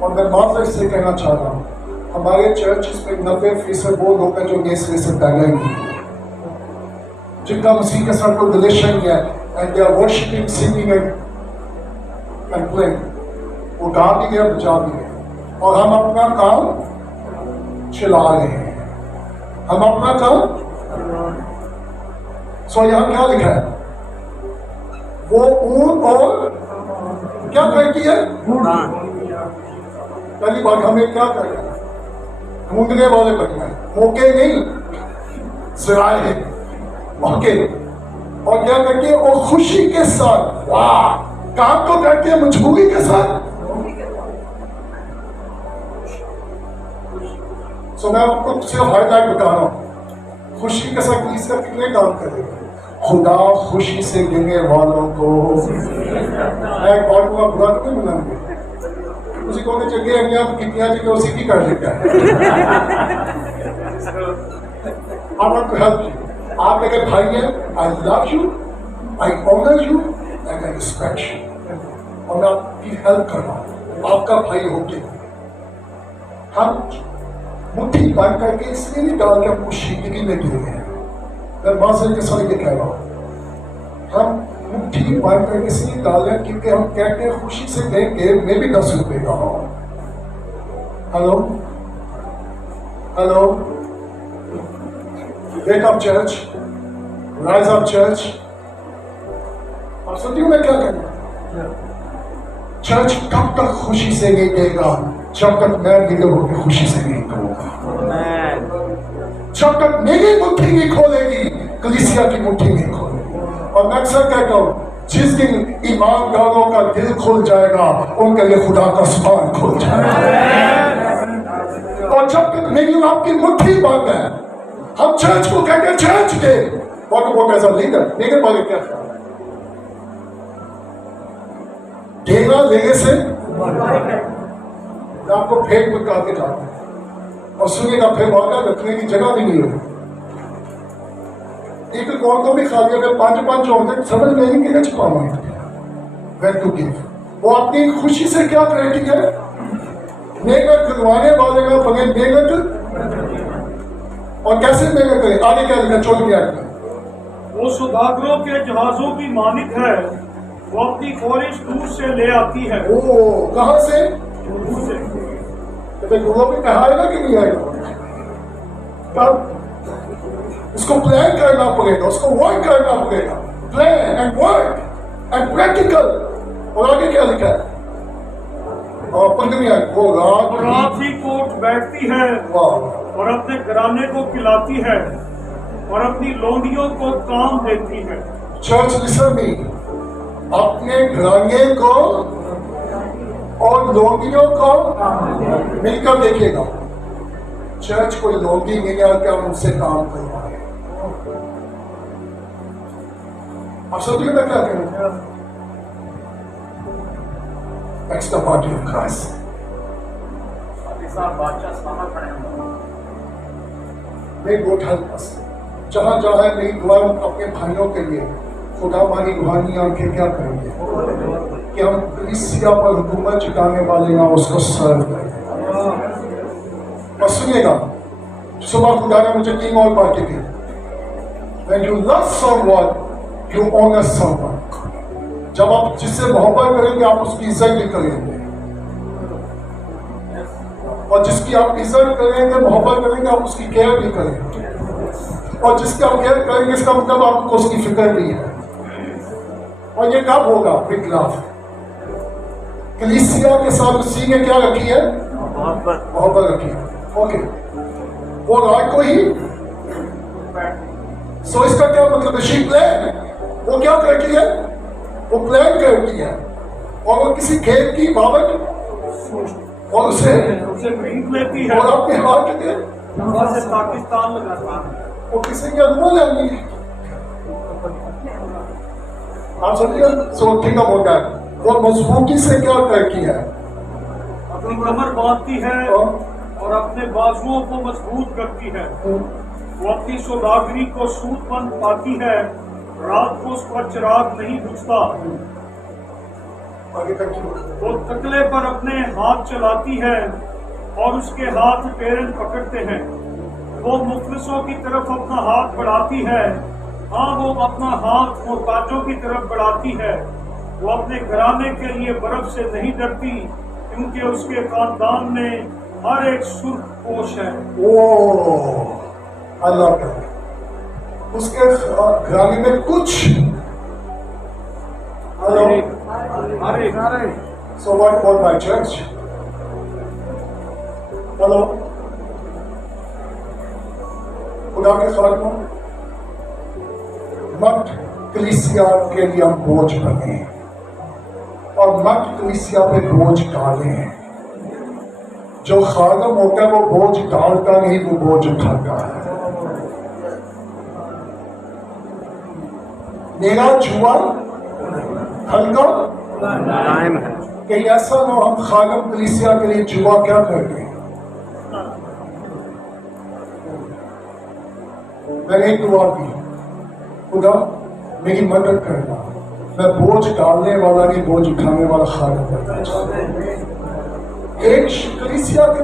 और मैं माफिर से कहना चाह रहा हूँ, हमारे चर्च में 90% वो लोग हैं जो नेस्ले से पहले ही हैं, जिनका मसीह के साथ कोई रिलेशन है, and they are worshipping, singing and playing. वो गा भी गया, बजा भी गया, और हम अपना काम चला रहे हैं, हम अपना काम। सो यहाँ क्या लिखा है, वो ऊन और क्या करती है, पहली बात हमें क्या करना है, ढूंढने वाले बनना है, मौके नहीं सिराए हैं, मौके। और क्या करती है, और खुशी के साथ, वाह, काम तो करती है मजबूरी के साथ। सो मैं आपको सिर्फ हाईलाइट बता रहा हूँ, खुशी के साथ इसका कितने काम करेगा। खुदा खुशी से गिरने वालों को, मैं एक बात को बुरा नहीं बनाऊंगी, ਤੁਸੀਂ ਕਹੋਗੇ ਚੰਗੇ ਅੰਗੀਆਂ ਕੀਤੀਆਂ ਜੀ ਕਿ ਅਸੀਂ ਕੀ ਕਰ ਲਿਆ I want to help you. آپ میرے بھائی ہیں, I love you, I honor you and I respect you. اور میں آپ کی ہیلپ کر رہا ہوں, آپ کا بھائی ہو کے. ہم مٹھی بند کر کے اس لیے نہیں ڈال کے ہم کو شیدگی میں گر گئے ہیں. میں معذرت کے ساتھ یہ کہہ رہا ہوں, ہم مٹھی بند کر کے اس لیے ڈال رہے ہیں کیونکہ ہم کہتے ہیں خوشی سے دیں گے, میں بھی 10 روپے کا ہوں. Hello hello, wake up church, rise up church. آپ سنتی ہوں میں کیا کروں؟ چرچ کب تک خوشی سے نہیں دے گا جب تک میں لیڈر ہو کے خوشی سے نہیں کروں گا. جب تک میری مٹھی نہیں کھولے گی کلیسیا کی مٹھی نہیں کھولے گی. اور میں اکثر کہتا ہوں جس دن ایمانداروں کا دل کھل جائے گا ان کے لیے خدا کا سبحان کھل جائے گا. اور جب تک میری اور آپ کی مٹھی بند ہے, ہم چرچ کو کہتے ہیں چرچ کے وہ ایسا لیڈر لیڈر بارے کیا خیال ہے؟ ڈیگا لینے سے میں آپ کو پھینک بتا کے جاتا ہوں اور سنیے گا پھر واقعہ رکھنے کی جگہ بھی نہیں ہوگی. ایک کون کو بھی کھا لیا اگر 5 ہوتے سمجھ میں نہیں کہ چھپانا وین ٹو گیو. وہ اپنی خوشی سے کیا کرتی ہے, محنت کروانے والے کا بغیر محنت. اور کیسے محنت کرے, آگے کیا لکھا 14 آیت میں, وہ سوداگروں کے جہازوں کی مالک ہے, وہ اپنی خورش دور سے لے آتی ہے. او کہاں سے؟ دور سے. گروہ بھی کہا ہے نا کہ نہیں آئے گا, تب اس کو پلان کرنا پڑے گا, اس کو ورک کرنا پڑے گا. Plan and work and practical. اور آگے کیا لکھا ہے؟ اور 15 آیت, وہ رات ہی کو اٹھ بیٹھتی ہے اور اپنے گھرانے کو کھلاتی ہے اور اپنی لونڈیوں کو کام دیتی ہے. چرچ لسن می, اپنے گھرانے کو اور لونڈیوں کو مل کر دیکھے گا. چرچ کوئی لونڈی نہیں ہے کہ ہم ان سے کام کروائیں. آپ سمجھے میں کیا کہوں؟ That's the body of Christ. May God help us. جہاں جہاں ہے میری دعا اپنے بھائیوں کے لیے, خدا ہماری روحانی آنکھیں کیا کریں گے کہ ہم کلیسیا پر حکومت جتانے والے ہیں, اس کو سرو کریں. اور سنیے گا, صبح خدا نے مجھے 3 اور باتیں دی. When you love someone, you honor someone. جب آپ جس سے محبت کریں گے آپ اس کی عزت بھی کریں گے, اور جس کی آپ عزت کریں گے محبت کریں گے آپ اس کی کیئر بھی کریں گے, اور جس کی آپ کیئر کریں گے اس کا مطلب آپ کو اس کی فکر بھی ہے. اور یہ کب ہوگا؟ وتھ لو. کلیسیا کے ساتھ اسی نے کیا رکھی ہے؟ محبت رکھی ہے. اوکے, وہ رات کو ہی سو اس کا کیا مطلب ہے؟ شی پلان. وہ کیا کرتی ہے؟ وہ پلان کرتی ہے اور وہ کسی کھیت کی بابت اور اسے خرید لیتی ہے اور اپنے ہاتھ کے سے پاکستان لگاتا ہے. وہ کسی کی ادمو لیں گی. آپ سمجھے سو ٹھیک ہوتا ہے. وہ مضبوطی سے کیا کرتی ہے؟ اپنی کمر باندھتی ہے اور اپنے بازوؤں کو مضبوط کرتی ہے. وہ اپنی سوداگری کو سود مند پاتی ہے, رات کو اس پر چراغ نہیں بجھتا. وہ تکلے پر اپنے ہاتھ چلاتی ہے اور اس کے ہاتھ پیرن پکڑتے ہیں. وہ مفلسوں کی طرف اپنا ہاتھ بڑھاتی ہے, ہاں وہ اپنا ہاتھ محتاجوں کی طرف بڑھاتی ہے. وہ اپنے گھرانے کے لیے برف سے نہیں ڈرتی کیونکہ اس کے خاندان میں ہر ایک سرخ پوش ہے. اللہ کا اس کے گھرانے میں کچھ So what about my church? Hello? خدا کے خادموں, مت کلیسیا کے لیے ہم بوجھ بنیں اور مت کلیسیا پہ بوجھ ڈالیں. جو خادم ہوتا ہے وہ بوجھ ڈالتا نہیں, وہ بوجھ اٹھاتا ہے. میرا جوا ہلکا कहीं ऐसा ना हो हम खादम कलीसिया के लिए जुआ क्या कर गए। मैंने एक दुआ की, खुदा मेरी मदद करना, मैं बोझ डालने वाला नहीं बोझ उठाने वाला खादम बनना चाहता हूं। एक कलीसिया के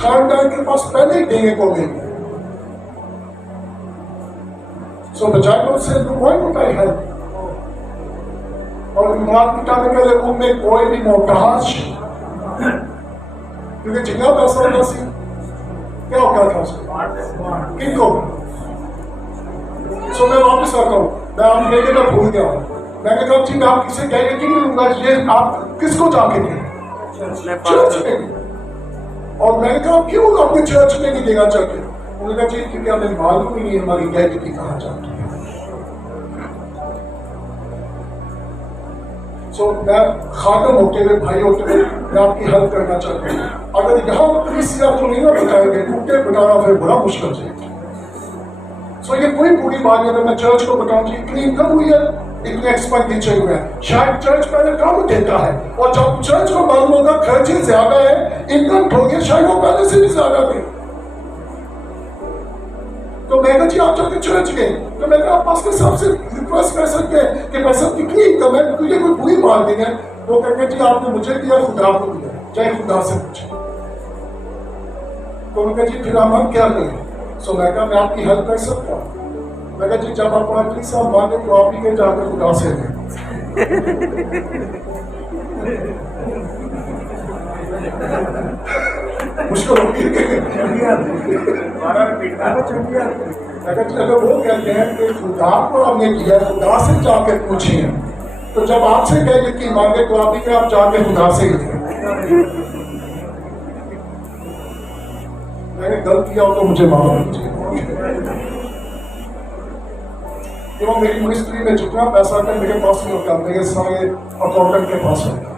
खानदान के पास पहले ही देने को मिल गया। So the giant said, why would I help? और ईमान पिता ने कहा उनमें कोई भी मोहताज, क्योंकि जितना पैसा होता सी क्या होता था उसको किनको। सो मैं वापस आता हूँ, मैं आप लेके मैं भूल गया। मैंने कहा ठीक आप किसे गारंटी नहीं दूंगा, ये आप किसको जाके दें? चर्च में। और मैंने कहा क्यों आपने चर्च में नहीं देना चाहते? उन्होंने कहा जी क्योंकि हमें मालूम ही नहीं हमारी गारंटी कहाँ जाती है। सो मैं खादम होते हुए भाई होते हुए मैं आपकी हेल्प करना चाहता हूँ। अगर यहाँ कलीसिया को नहीं ना बताएंगे टूटे बनाना फिर बड़ा मुश्किल है। सो ये कोई बुरी बात नहीं अगर मैं चर्च को बताऊँ कि इतनी इनकम हुई है, इतने एक्सपेंडिचर हुए हैं, शायद चर्च पहले कम देता है और जब चर्च को मालूम होगा खर्चे ज्यादा है, इनकम थोड़ी है, शायद वो पहले से भी ज्यादा दे। तो मैं कहा जी आप जाके चर्च गए, तो मैं कहा आप पास्टर साहब से रिक्वेस्ट कर सकते हैं कि पैसा कितनी इनकम है, तुझे कोई बुरी बात नहीं है। वो कहते जी आपने मुझे दिया खुदा को दिया, चाहे खुदा से पूछे। तो मैं कहा जी फिर हम क्या करें? सो मैं कहा मैं आपकी हेल्प कर सकता हूँ। मैं कहा जी जब आप आखिरी साहब मांगे तो आप ही के जाकर खुदा से दें। मुश्किल होगी। अगर वो कहते हैं कि खुदा को हमने किया, खुदा से जाके पूछिए, तो जब आपसे कहेंगे कि मांगे तो आप ही के आप जाके खुदा से ही दें। मैंने गलत किया हो तो मुझे माफ कीजिए। मेरी मिनिस्ट्री में जितना पैसा था मेरे पास नहीं होता, मेरे सारे अकाउंटेंट के पास होता।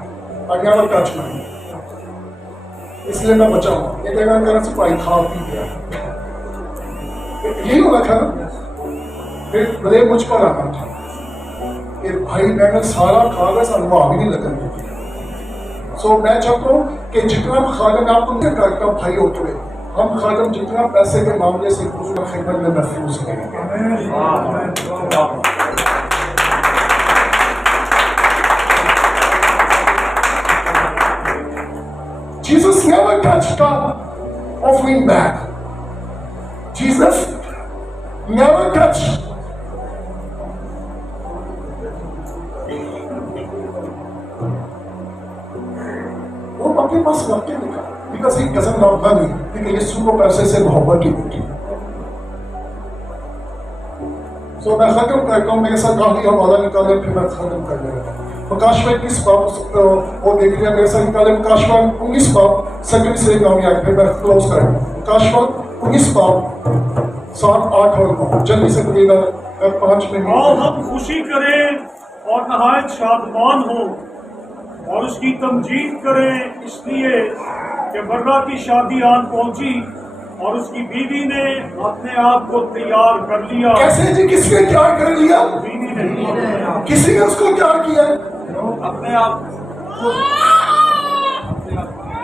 I never touch money. इसलिए मैं बचा हूँ। ये देखा कर सिपाही खा पी गया, यही होना था। फिर भले मुझ पर आना था कि भाई मैंने सारा कागज अनवा भी नहीं लगन दी। सो मैं चाहता हूँ कि जितना खादम आपको नहीं करता हूँ भाई होते हुए, हम खादम जितना पैसे के मामले से दूसरा खिदमत में महफूज रहेंगे। Jesus never touched our offering bag. Jesus never touched. वो अपने पास रख के निकाला, because he doesn't love money, क्योंकि यीशु को पैसे से मोहब्बत की होती है। सो मैं खत्म करता हूँ, मेरे साथ काफी हवाला निकाले फिर मैं खत्म कर लेता हूँ। प्रकाशवान 19 बाब वो देख लिया मेरे साथ निकाले, प्रकाशवान 19 बाब सेकंड से गाँव आगे फिर मैं क्लोज करूँगा। प्रकाशवान 19 बाब 7, 8 और 9 जल्दी से करिएगा 5 मिनट। और हम खुशी करें और नहायत शादमान हो और उसकी तमजीद करें, इसलिए कि बर्रा की शादी आन पहुंची और उसकी बीवी ने अपने आप को तैयार कर लिया। कैसे जी? किसने तैयार कर लिया? बीवी ने। किसी ने उसको तैयार किया? अपने आप।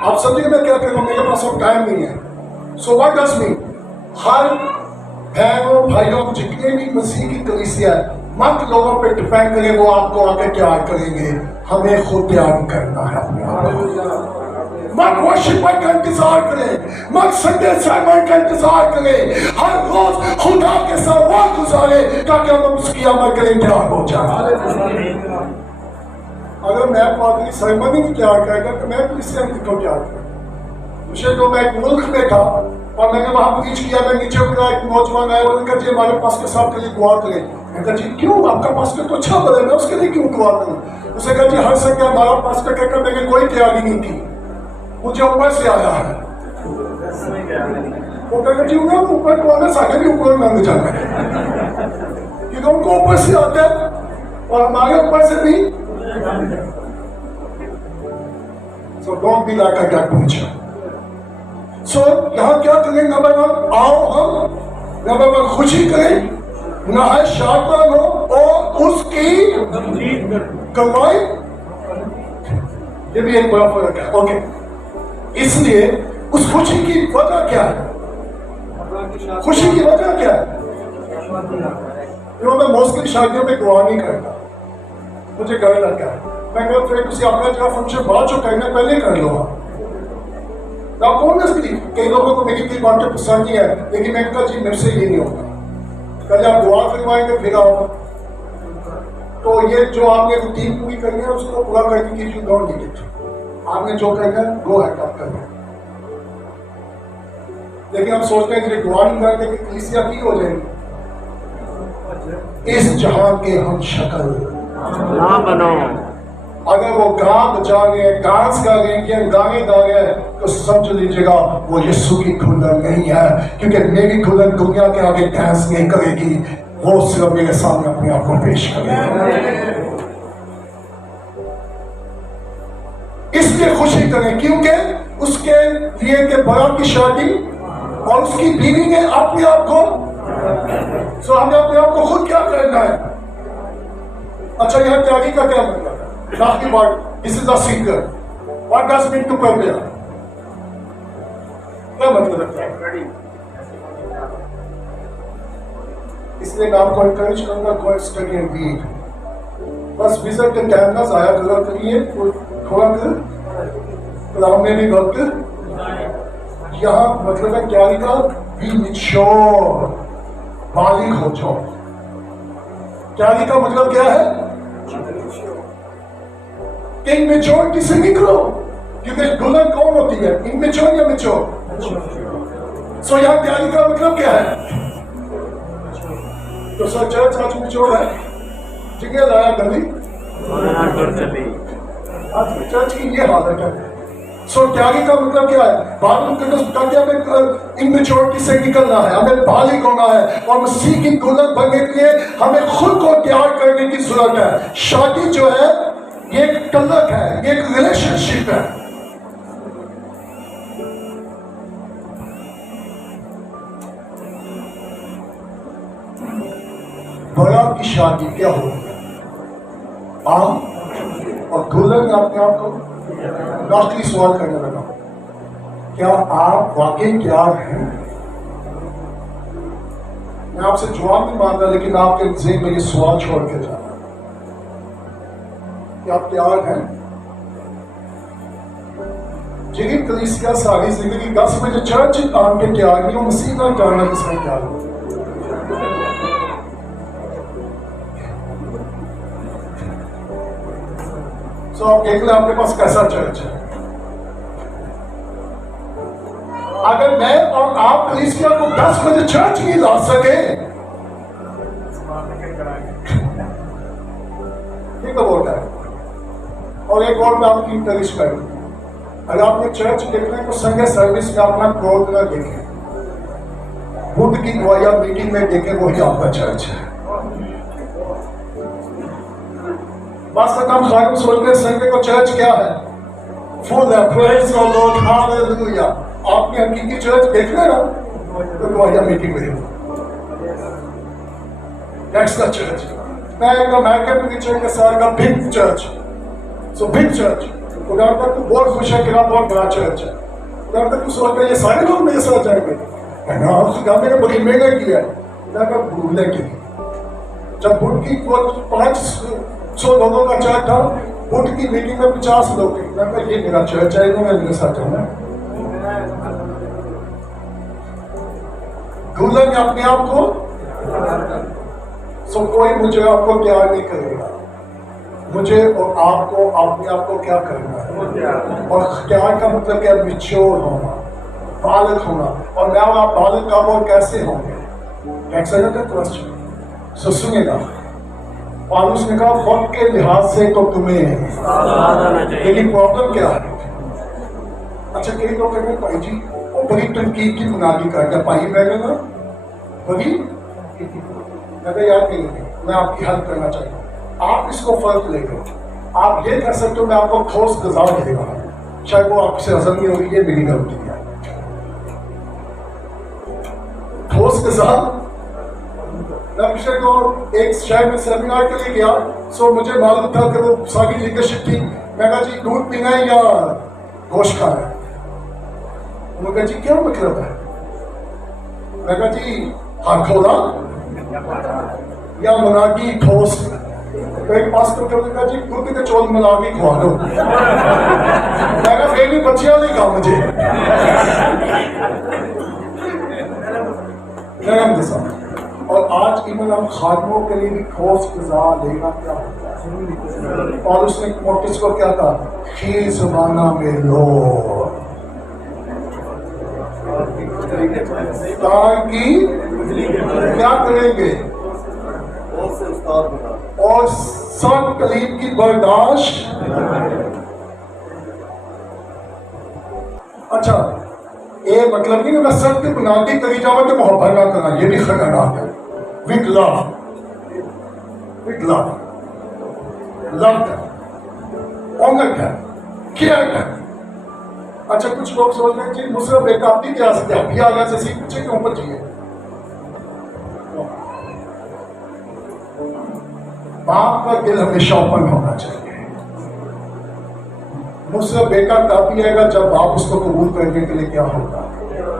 आप समझिए मैं क्या करूँ, मेरे पास अब टाइम नहीं है। So what does mean? हर बहनों भाइयों जितने भी मसीह की कलीसिया है, मत लोगों पे डिपेंड करें वो आपको आके तैयार करेंगे, हमें खुद तैयार करना है अपने आप। मत वर्शिप का इंतजार करें, मत संडे सर्मन का इंतजार करें, हर रोज खुदा के साथ वक्त गुजारे ताकि हम उसकी अमल करें तैयार हो जाए। अगर मैं पादरी सर्मन ही नहीं तैयार करेगा तो मैं कलीसिया किसको तैयार करूँ? मुझे तो मैं एक मुल्क में था और मैंने वहां प्रीच किया, मैं नीचे उतरा, एक नौजवान आया, उन्होंने कहा जी हमारे पास्टर साहब के लिए दुआ करें। मैंने कहा जी क्यों? आपका पास्टर तो अच्छा बने, मैं उसके लिए क्यों दुआ करूँ? उसे कहा जी हर संडे हमारा पास्टर कहकर मेरी कोई तैयारी नहीं थी, मुझे ऊपर से आया है। वो कहते जी उन्हें ऊपर को आना, साढ़े भी ऊपर मांगे जाना है क्योंकि उनको ऊपर से आता है और हमारे ऊपर से भी। So don't be like a God preacher. So यहाँ क्या करें? नंबर 1 आओ हम नंबर 1 खुशी करें, नहाए शादमान हो और उसकी कमाई یہ بھی ایک بڑا فرق ہے. اوکے, اس لیے اس خوشی کی وجہ کیا ہے؟ خوشی کی وجہ کیا ہے؟ میں موسٹلی شادیوں میں دعا نہیں کرتا, مجھے ڈر لگتا ہے. میں کہتا ہوں کسی اپنا جگہ فنکشن بعد جو کرنا پہلے کر لو. کئی لوگوں کو میری کوئی باتیں پسند نہیں ہے, لیکن میں کہا جی میرے سے یہ نہیں ہوگا. پہلے آپ دعا کروائیں گے پھر آؤ. تو یہ جو آپ نے روٹین پوری کرنی ہے اس کو پورا کرنے کی جو ڈونٹ نیڈ اٹ. آپ نے جو کرنا ہے گو ہیڈ آپ کرنا. لیکن ہم سوچتے ہیں کہ دعا نہیں کرتے کہ کلیسیا کی ہو جائے گی. اس جہاں کے ہم شکل نہ بنو. اگر وہ گانا بجا گئے, ڈانس کر رہے ہیں, گانے گا رہے ہیں, تو سمجھ لیجیے گا وہ یسوع کی کھلن نہیں ہے, کیونکہ میری کھلن دنیا کے آگے ڈانس نہیں کرے گی, وہ صرف میرے سامنے اپنے آپ کو پیش کرے گی. اس لیے خوشی کریں کیونکہ اس کے لیے کہ برا کی شادی اور اس کی بیوی نے اپنے آپ کو ہمیں اپنے آپ کو خود کیا کرنا ہے. اچھا یہاں تیاری کا کیا مطلب ہے؟ Last word, this is a singer. What does it mean to prepare? کیا مطلب ہے؟ اس لیے میں آپ کو انکریج کروں گا go and study and read. بس وزٹ کے ٹائم نہ ضائع کرا کریے, تھوڑا کر کلام میں بھی وقت. یہاں مطلب ہے تیاری کا be mature, بالغ ہو جاؤ. تیاری کا مطلب کیا ہے؟ انمیچورٹی سے نکلو, کیونکہ دلہن کون ہوتی ہے, انمیچور یا میچور؟ سو یہاں تیاری کا مطلب کیا ہے؟ تو سر چرچ آج میچور ہے, جگہ لایا گلی آج چرچ کی یہ حالت ہے. سو تیاری کا مطلب کیا ہے؟ بعد میں انمیچورٹی سے نکلنا ہے, ہمیں بالغ ہونا ہے, اور مسیح کی دلہن بننے کے لیے ہمیں خود کو تیار کرنے کی ضرورت ہے. شادی جو ہے یہ ایک تعلق ہے, یہ ایک ریلیشن شپ ہے. بڑا کی شادی کیا ہوگی؟ عام اور دلہن اپنے آپ کو ڈاکٹری سوال کرنے لگا, کیا آپ واقعی تیار ہیں؟ میں آپ سے جواب نہیں مانگا, لیکن آپ کے ذہن میں یہ سوال چھوڑ کے جانا, آپ تیار ہیں؟ جنہیں کلیسیا ساری زندگی 10 بجے چرچ آن کے تیار نہیں ہو, مسیح کا جاننا کس میں تیار ہو. سو آپ دیکھ لیں آپ کے پاس کیسا چرچ ہے. اگر میں اور آپ کلیسیا کو 10 بجے چرچ نہیں لا سکے, یہ کب ہوتا ہے؟ اور ایک اور میں آپ کی انکریج کروں, اگر آپ نے چرچ دیکھنا ہے تو سنڈے سروس میں اپنا کروڑ نہ دیکھیں, بدھ کی گویا میٹنگ میں دیکھیں, وہی آپ کا چرچ ہے. بس تک ہم خارم سوچتے ہیں سنڈے کو چرچ کیا ہے, فل ہے, پریز دی لارڈ, ہاللویا. آپ کی حقیقی چرچ دیکھنا ہے نا تو گویا میٹنگ میں دیٹس دا چرچ. میں ایک امیرکن پریچر کے ساتھ کا big church, so big church, خدا تک تو بہت خوش ہے کہ آپ بہت بڑا چرچ ہے. خدا تک تو سوچتا ہے یہ سارے لوگ میرے ساتھ جائیں گے, خدا میں نے بڑی مہنگا کیا ہے. خدا کا بھولنے کے لیے جب بدھ کی 500 لوگوں کا چرچ تھا, بدھ کی میٹنگ میں 50 لوگ تھے. خدا کا یہ میرا چرچ ہے, میں میرے ساتھ جاؤں گا. دلہن اپنے آپ کو سو کوئی مجھے آپ کو تیار نہیں کرے گا, مجھے اور آپ کو اپنے آپ کو کیا کرنا ہے. اور اختیار کا مطلب کیا؟ میچور ہونا, بالغ ہونا. اور میں اور آپ بالغ کب اور کیسے ہوں گے؟ Next question. سو سنیے گا, پالوس نے کہا وقت کے لحاظ سے تو تمہیں, لیکن پرابلم کیا ہے؟ اچھا کئی لوگ کہتے ہیں بھائی جی وہ بڑی تنقید کی منادی کرتا, بھائی میں نے نا بڑی میں یاد نہیں ہوگی, میں آپ کی ہیلپ کرنا چاہتا ہوں. آپ اس کو فرق لے کر آپ یہ کر سکتے ہو, میں آپ کو ٹھوس غذا دے گا, شاید وہ آپ سے ہضم نہیں ہوگی, یہ میری غلطی ہے. ٹھوس غذا, میں پچھلے کو ایک شہر میں سیمینار کے لیے گیا, سو مجھے معلوم تھا کہ وہ ساری لیڈرشپ تھی, मैं कहा जी दूध पीना है या गोश्त खाना है? उन्होंने कहा जी क्या मतलब है? मैं कहा जी हाथ खोला या मनागी ठोस? तो एक पास्टर ने कहा जी दूध के चौल मनागी खवा दो। मैं कहा फिर भी बच्चियां नहीं खा मुझे नरम के साथ। और आज इवन हम खादमों के लिए भी ठोस ग़िज़ा लेना क्या होता है। और उसने मोटिस को क्या कहा? खीर ज़माना में लो ताकि क्या करेंगे और सब तकलीफ की बर्दाश्त। अच्छा ये मतलब नहीं कि मैं सख्त बुनियादी करी जाऊँ तो मोहब्बत ना करना, ये भी खतरनाक है। विद लव ऑनर है, केयर है। अच्छा कुछ लोग सोच रहे हैं जी मुझसे बेकाबी क्या सकते अभी आ गया से पीछे क्यों बचिए। बाप का दिल हमेशा ओपन होना चाहिए। मुझसे बेटा तभी आएगा जब बाप उसको कबूल करने के लिए क्या होगा,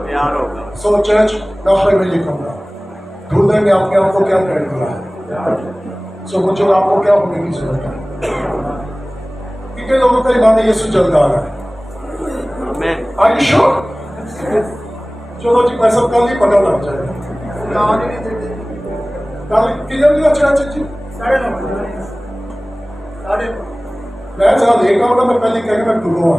प्यार होगा। सो चर्च आखिर में लिखूंगा दूल्हे ने अपने आप को क्या कर दिया है। सो मुझे आपको क्या होने की जरूरत है? कितने लोगों का ईमान यीशु जल्द आ रहा है? Are you sure? चलो जी पैसा कल ही पता लग जाएगा। कल किधर भी अच्छा जी 9:30 मैं जरा लेगा होगा मैं पहले कहेंगे मैं टूरो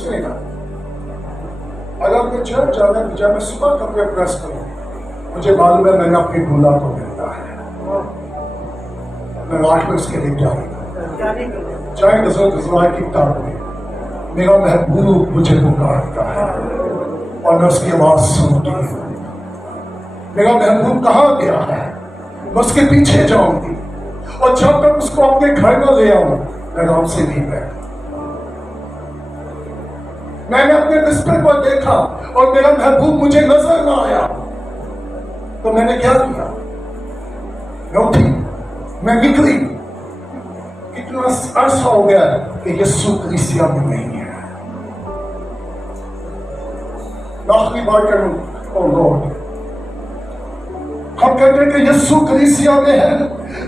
सुनेगा। अगर मुझे चर्च जाना है जब मैं सुबह कपड़े प्रेस करूँ मुझे मालूम है मैंने अपनी दूल्हा को मिलता है। मैं 8 बजे उसके लिए जाएगा चाहे हज़रत की किताब में मेरा महबूब मुझे पुकारता है और मैं उसकी आवाज सुनती हूँ। मेरा महबूब कहाँ गया है मैं उसके पीछे जाऊंगी और जब तक उसको अपने घर में ले आऊं मैं आराम से नहीं बैठ। मैंने अपने बिस्तर पर देखा और मेरा महबूब मुझे नजर ना आया तो मैंने क्या किया? मैं उठी, मैं निकली। कितना अर्सा हो गया कि यीशु कलीसिया में नहीं है। आखिरी बार करूं, ओ लॉर्ड हम कहते हैं कि यीशु कलीसिया में है,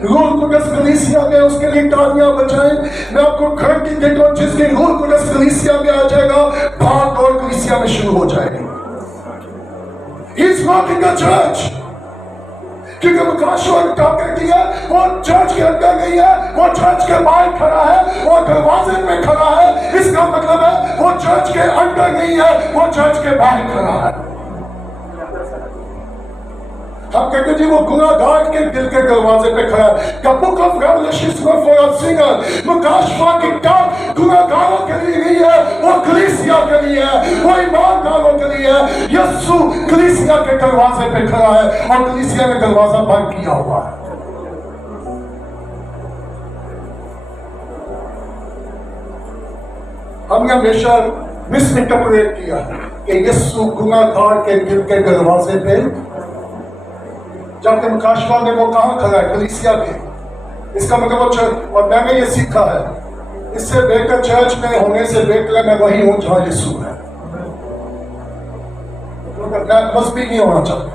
रूह कुदस कलीसिया में, उसके लिए तालियां बजाएं। मैं आपको घर की देखो जिसके रूह कुदस कलीसिया में आ जाएगा भाग और कलीसिया में शुरू हो जाएगी। He is not in the church क्योंकि मुकाशवान करती है वो चर्च के अंदर नहीं है, वो चर्च के बाहर खड़ा है, वो दरवाजे में खड़ा है। इसका मतलब है वो चर्च के अंदर नहीं है, वो चर्च के बाहर खड़ा है। हम कहते जी वो गुनाहगार के दिल के दरवाजे पे खड़ा है। The book of Revelation is not for a singer। मुकाशवा की किताब गुनाहगारों के लिए नहीं है, वो कलीसिया के लिए है, वो ईमानदारों के लिए है। यीशु कलीसिया के दरवाजे पे खड़ा है और कलीसिया ने दरवाजा बंद किया हुआ है। हमने हमेशा मिसइंटरप्रेट किया कि यीशु गुनाहगार के दिल के दरवाजे पे, जबकि मुकाशवा में वो कहाँ खड़ा है? कलीसिया के। इसका मतलब वो चर्च, और मैंने ये सीखा है इससे बेहतर चर्च में होने से बेहतर मैं वही हूँ जहाँ यीशु है। बस भी नहीं होना चाहता।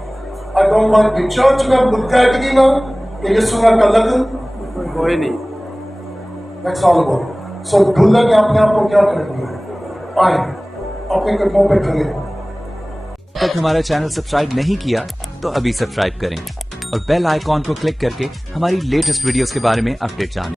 I don't want to church में बुद्धिगी ना कि यीशु का अलग कोई नहीं। That's all about it. So दुल्हन ने अपने आप को क्या कर दिया? आए अपने कदमों पे खड़े। तक हमारा चैनल सब्सक्राइब नहीं किया तो अभी सब्सक्राइब करें और बेल आइकॉन को क्लिक करके हमारी लेटेस्ट वीडियोस के बारे में अपडेट जानें।